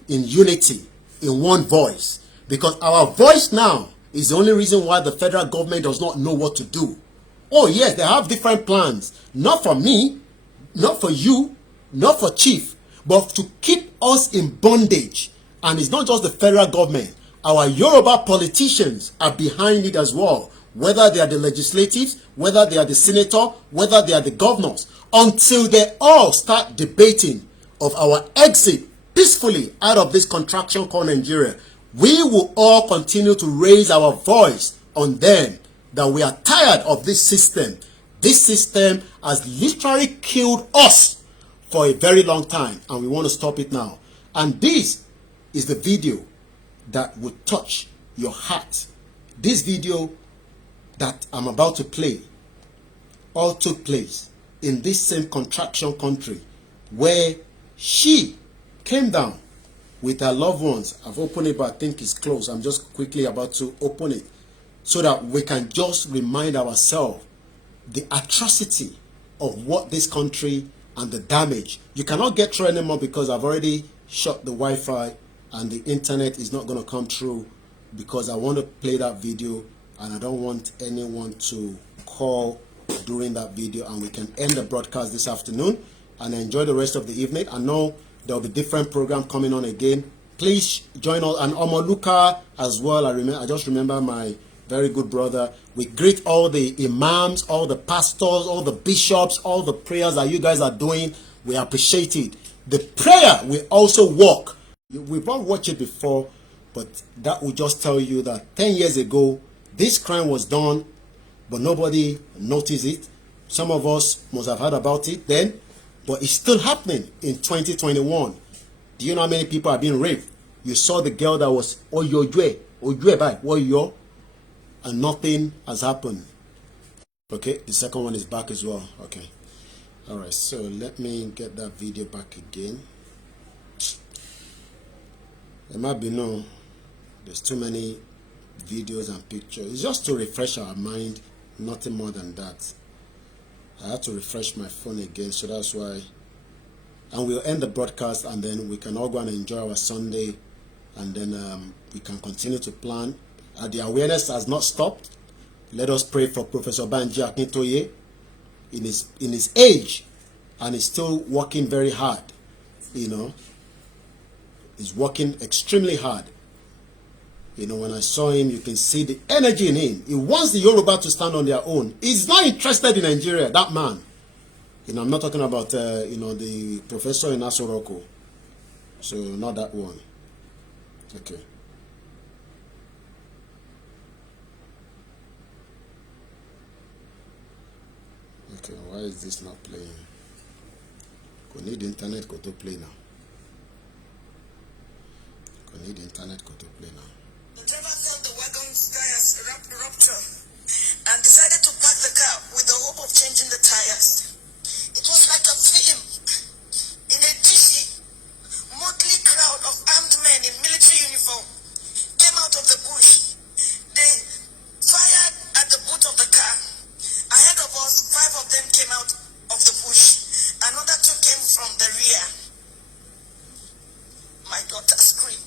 in unity, in one voice. Because our voice now is the only reason why the federal government does not know what to do. Oh yes, they have different plans. Not for me, not for you, not for Chief, but to keep us in bondage. And it's not just the federal government. Our Yoruba politicians are behind it as well. Whether they are the legislatives, whether they are the senator, whether they are the governors. Until they all start debating of our exit peacefully out of this contraction called Nigeria, we will all continue to raise our voice on them that we are tired of this system. This system has literally killed us for a very long time, and we want to stop it now. And this is the video that will touch your heart. This video that I'm about to play all took place in this same contraction country where she came down with her loved ones. I've opened it, but I think it's closed. I'm just quickly about to open it so that we can just remind ourselves the atrocity of what this country and the damage. You cannot get through anymore because I've already shut the Wi-Fi and the internet is not going to come through because I want to play that video and I don't want anyone to call during that video, and we can end the broadcast this afternoon and enjoy the rest of the evening. I know there will be different program coming on again. Please join us, and Omoluka as well. I just remember my very good brother. We greet all the imams, all the pastors, all the bishops, all the prayers that you guys are doing. We appreciate it. The prayer will also work. We've not watched it before, but that will just tell you that 10 years ago, this crime was done, but nobody noticed it. Some of us must have heard about it then, but it's still happening in 2021. Do you know how many people are being raped? You saw the girl that was Oyo, and nothing has happened. Okay, the second one is back as well. Okay, all right, so let me get that video back again. It might be no, there's too many videos and pictures. It's just to refresh our mind, nothing more than that. I had to refresh my phone again, so that's why. And we'll end the broadcast, and then we can all go and enjoy our Sunday, and then we can continue to plan. The awareness has not stopped. Let us pray for Professor Banji Akintoye in his age, and he's still working very hard. You know, he's working extremely hard. You know, when I saw him, you can see the energy in him. He wants the Yoruba to stand on their own. He's not interested in Nigeria, that man. You know, I'm not talking about, you know, the professor in Asoroko. So, not that one. Okay. Okay, why is this not playing? We need internet to play now. We need internet to play now. The driver felt the wagon's tires rupture and decided to park the car with the hope of changing the tires. It was like a film. In a dizzy, motley crowd of armed men in military uniform came out of the bush. They fired at the boot of the car. Ahead of us, 5 of them came out of the bush. Another 2 came from the rear. My daughter screamed.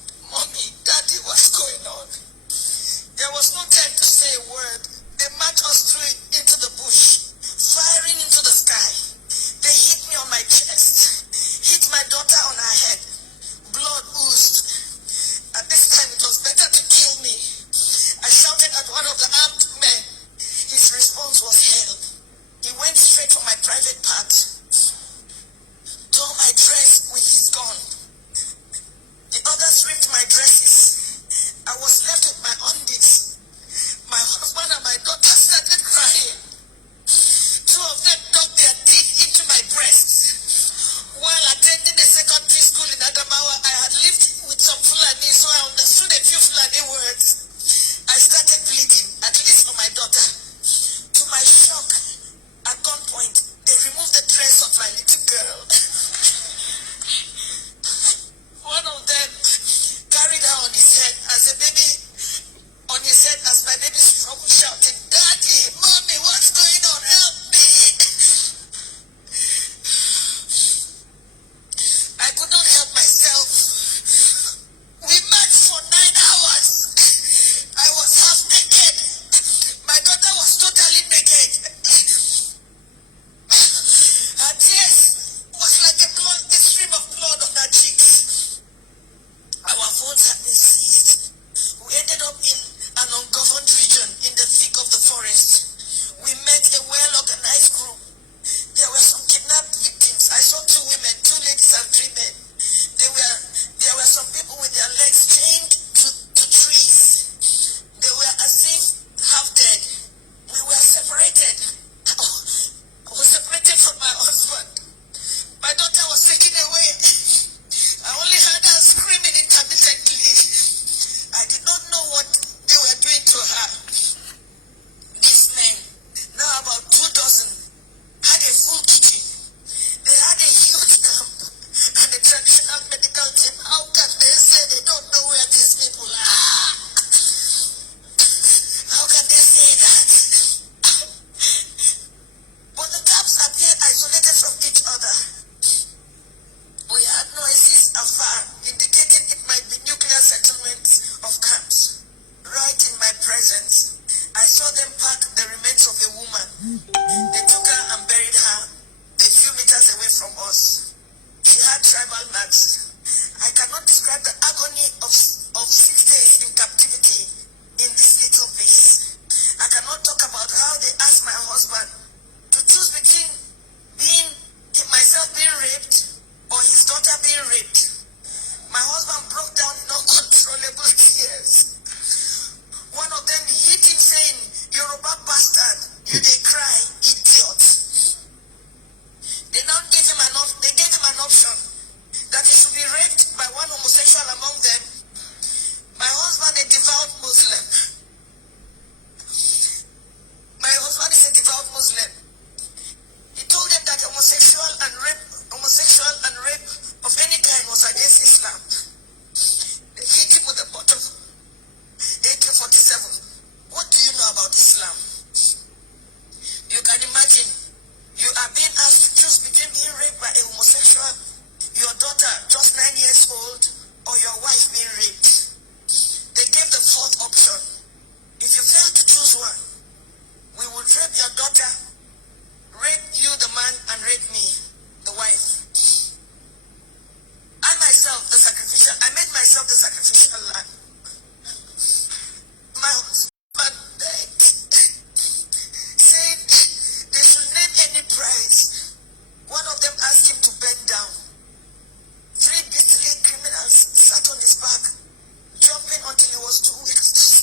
daughter just 9 years old or your wife being raped. They gave the fourth option. If you fail to choose one, we would rape your daughter, rape you, the man, and rape me, the wife. I made myself the sacrificial lamb. My husband begged, said they should name any price. One of them asked him to bend down. 3 beastly criminals sat on his back, jumping until he was too weak to stand.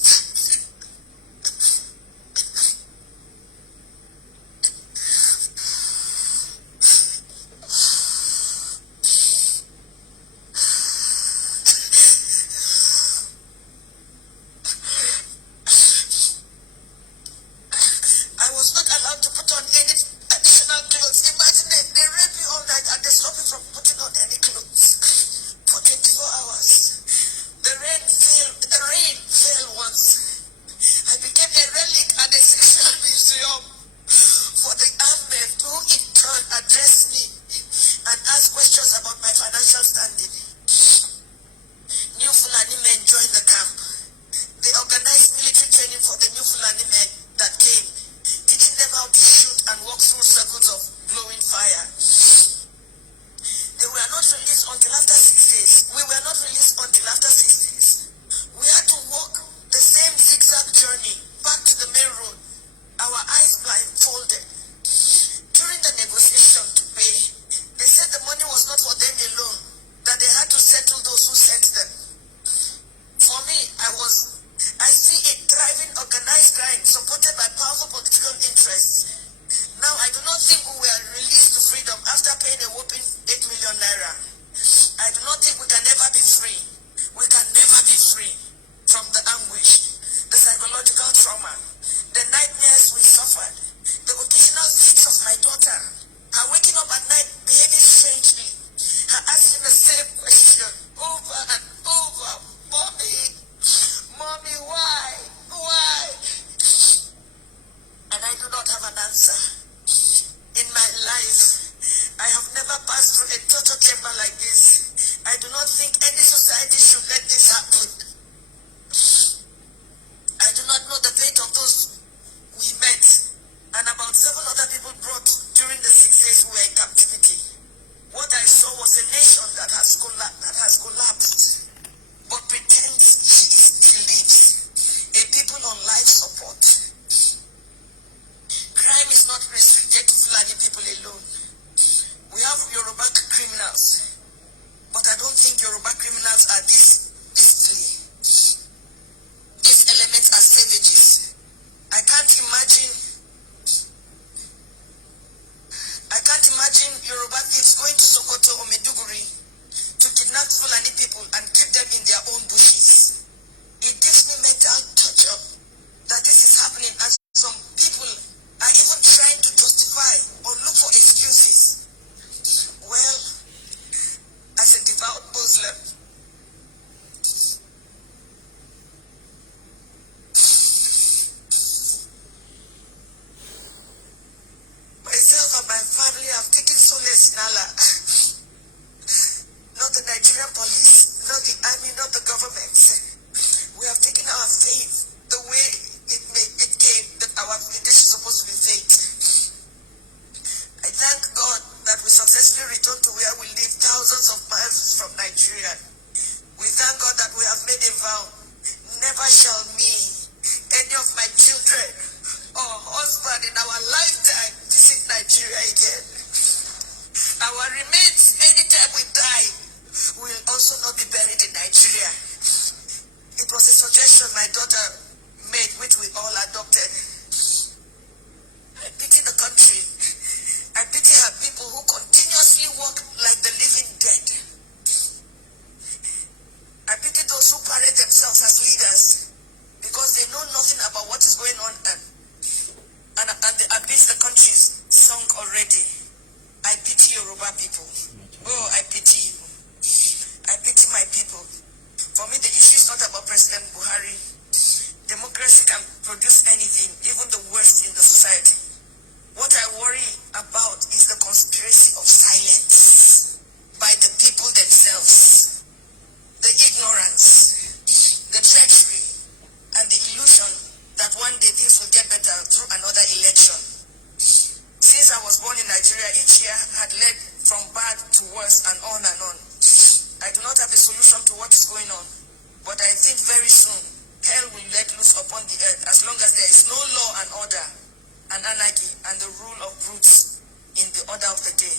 I was not allowed to put on any additional clothes. Imagine they rape you all night and they stop you from putting on any clothes for 24 hours. The rain fell once. I became a relic at a sexual museum for the armed men who in turn addressed me and asked questions about my financial standing. New Fulani men joined the camp. They organized military training for the new Fulani men that came, teaching them how to shoot and walk through circles of glowing fire. They were not released until after 6 days. We were not released until after 6 days. We had to walk the same zigzag journey back to the main road, our eyes blindfolded. During the negotiation to pay, they said the money was not for them alone, that they had to settle those who sent them. For me, I see a thriving organized crime supported by powerful political interests. Now, I do not think we were released to freedom after paying a whopping 8 million naira. I do not think we can ever be free. We can never be free from the anguish, the psychological trauma, the nightmares we suffered, the occasional fits of my daughter, her waking up at night behaving strangely, her asking the same question over and over. Mommy, why? And I do not have an answer. In my life, I have never passed through a torture chamber like this. I do not think any society should let this happen. I do not know the fate of those we met and about 7 other people brought during the 6 days we were in captivity. What I saw was a nation that has collapsed, but pretends she lives. A people on life support. Crime is not restricted to Fulani people alone. We have Yoruba criminals, but I don't think Yoruba criminals are this beastly. These elements are savages. I can't imagine Yoruba thieves going to Sokoto or Maiduguri to kidnap Fulani people and keep them in their own bushes. It gives me mental torture that this is happening, and some people are even trying to justify or look for excuses. Well, as a devout Muslim, myself and my family have taken solace in Allah. Not the Nigerian police, not the army, not the government. We have taken our faith the way it came, that this is supposed to be faith. I thank God that we successfully returned to where we live thousands of miles from Nigeria. We thank God that we have made a vow. Never shall me, any of my children or husband in our lifetime visit Nigeria again. Our remains, anytime we die, will also not be buried in Nigeria. It was a suggestion my daughter made, which we all adopted. I pity the country. I pity her people who continuously walk like the living dead. I pity those who parade themselves as leaders because they know nothing about what is going on and the abyss the country is sunk already. I pity Yoruba people. Oh, I pity you. I pity my people. For me, the issue is not about President Buhari. Democracy can produce anything, even the worst in the society. What I worry about is the conspiracy of silence by the people that had led from bad to worse and on and on. I do not have a solution to what is going on, but I think very soon hell will let loose upon the earth as long as there is no law and order and anarchy and the rule of brutes in the order of the day.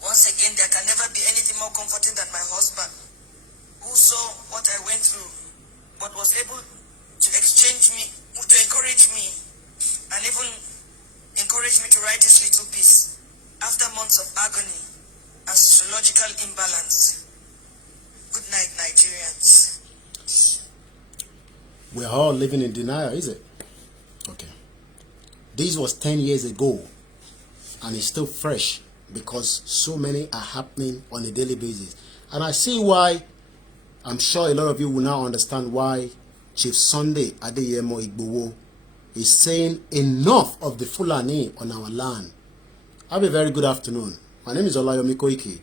Once again, there can never be anything more comforting than my husband, who saw what I went through, but was able to encourage me, and even encourage me to write this little piece after months of agony and sociological imbalance. Good night, Nigerians. We're all living in denial, is it? Okay. This was 10 years ago, and it's still fresh because so many are happening on a daily basis. And I see why. I'm sure a lot of you will now understand why Chief Sunday Adeyemo Igboho is saying enough of the Fulani on our land. Have a very good afternoon. My name is Adeyemo Igboho,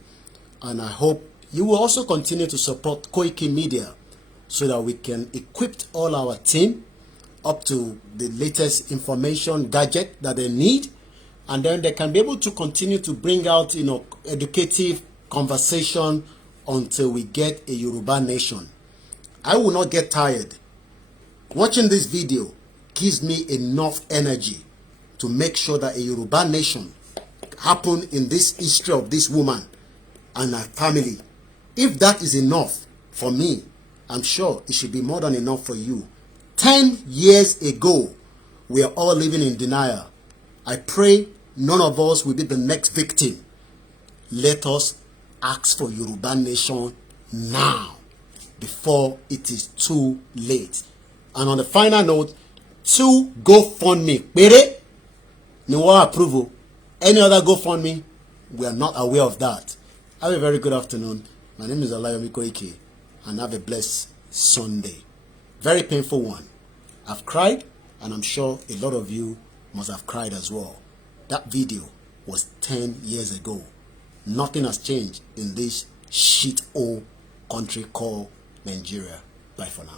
and I hope you will also continue to support Koiki Media so that we can equip all our team up to the latest information gadget that they need, and then they can be able to continue to bring out, educative conversation until we get a Yoruba nation. I will not get tired. Watching this video gives me enough energy to make sure that a Yoruba nation happen in this history of this woman and her family. If that is enough for me, I'm sure it should be more than enough for you. 10 years ago, we are all living in denial. I pray none of us will be the next victim. Let us ask for Yoruba nation now, before it is too late. And on the final note, 2 GoFundMe. No approval. Any other GoFundMe, we are not aware of that. Have a very good afternoon. My name is Adeyemo Igboho, and have a blessed Sunday. Very painful one. I've cried, and I'm sure a lot of you must have cried as well. That video was 10 years ago. Nothing has changed in this shithole country called Nigeria. Bye for now.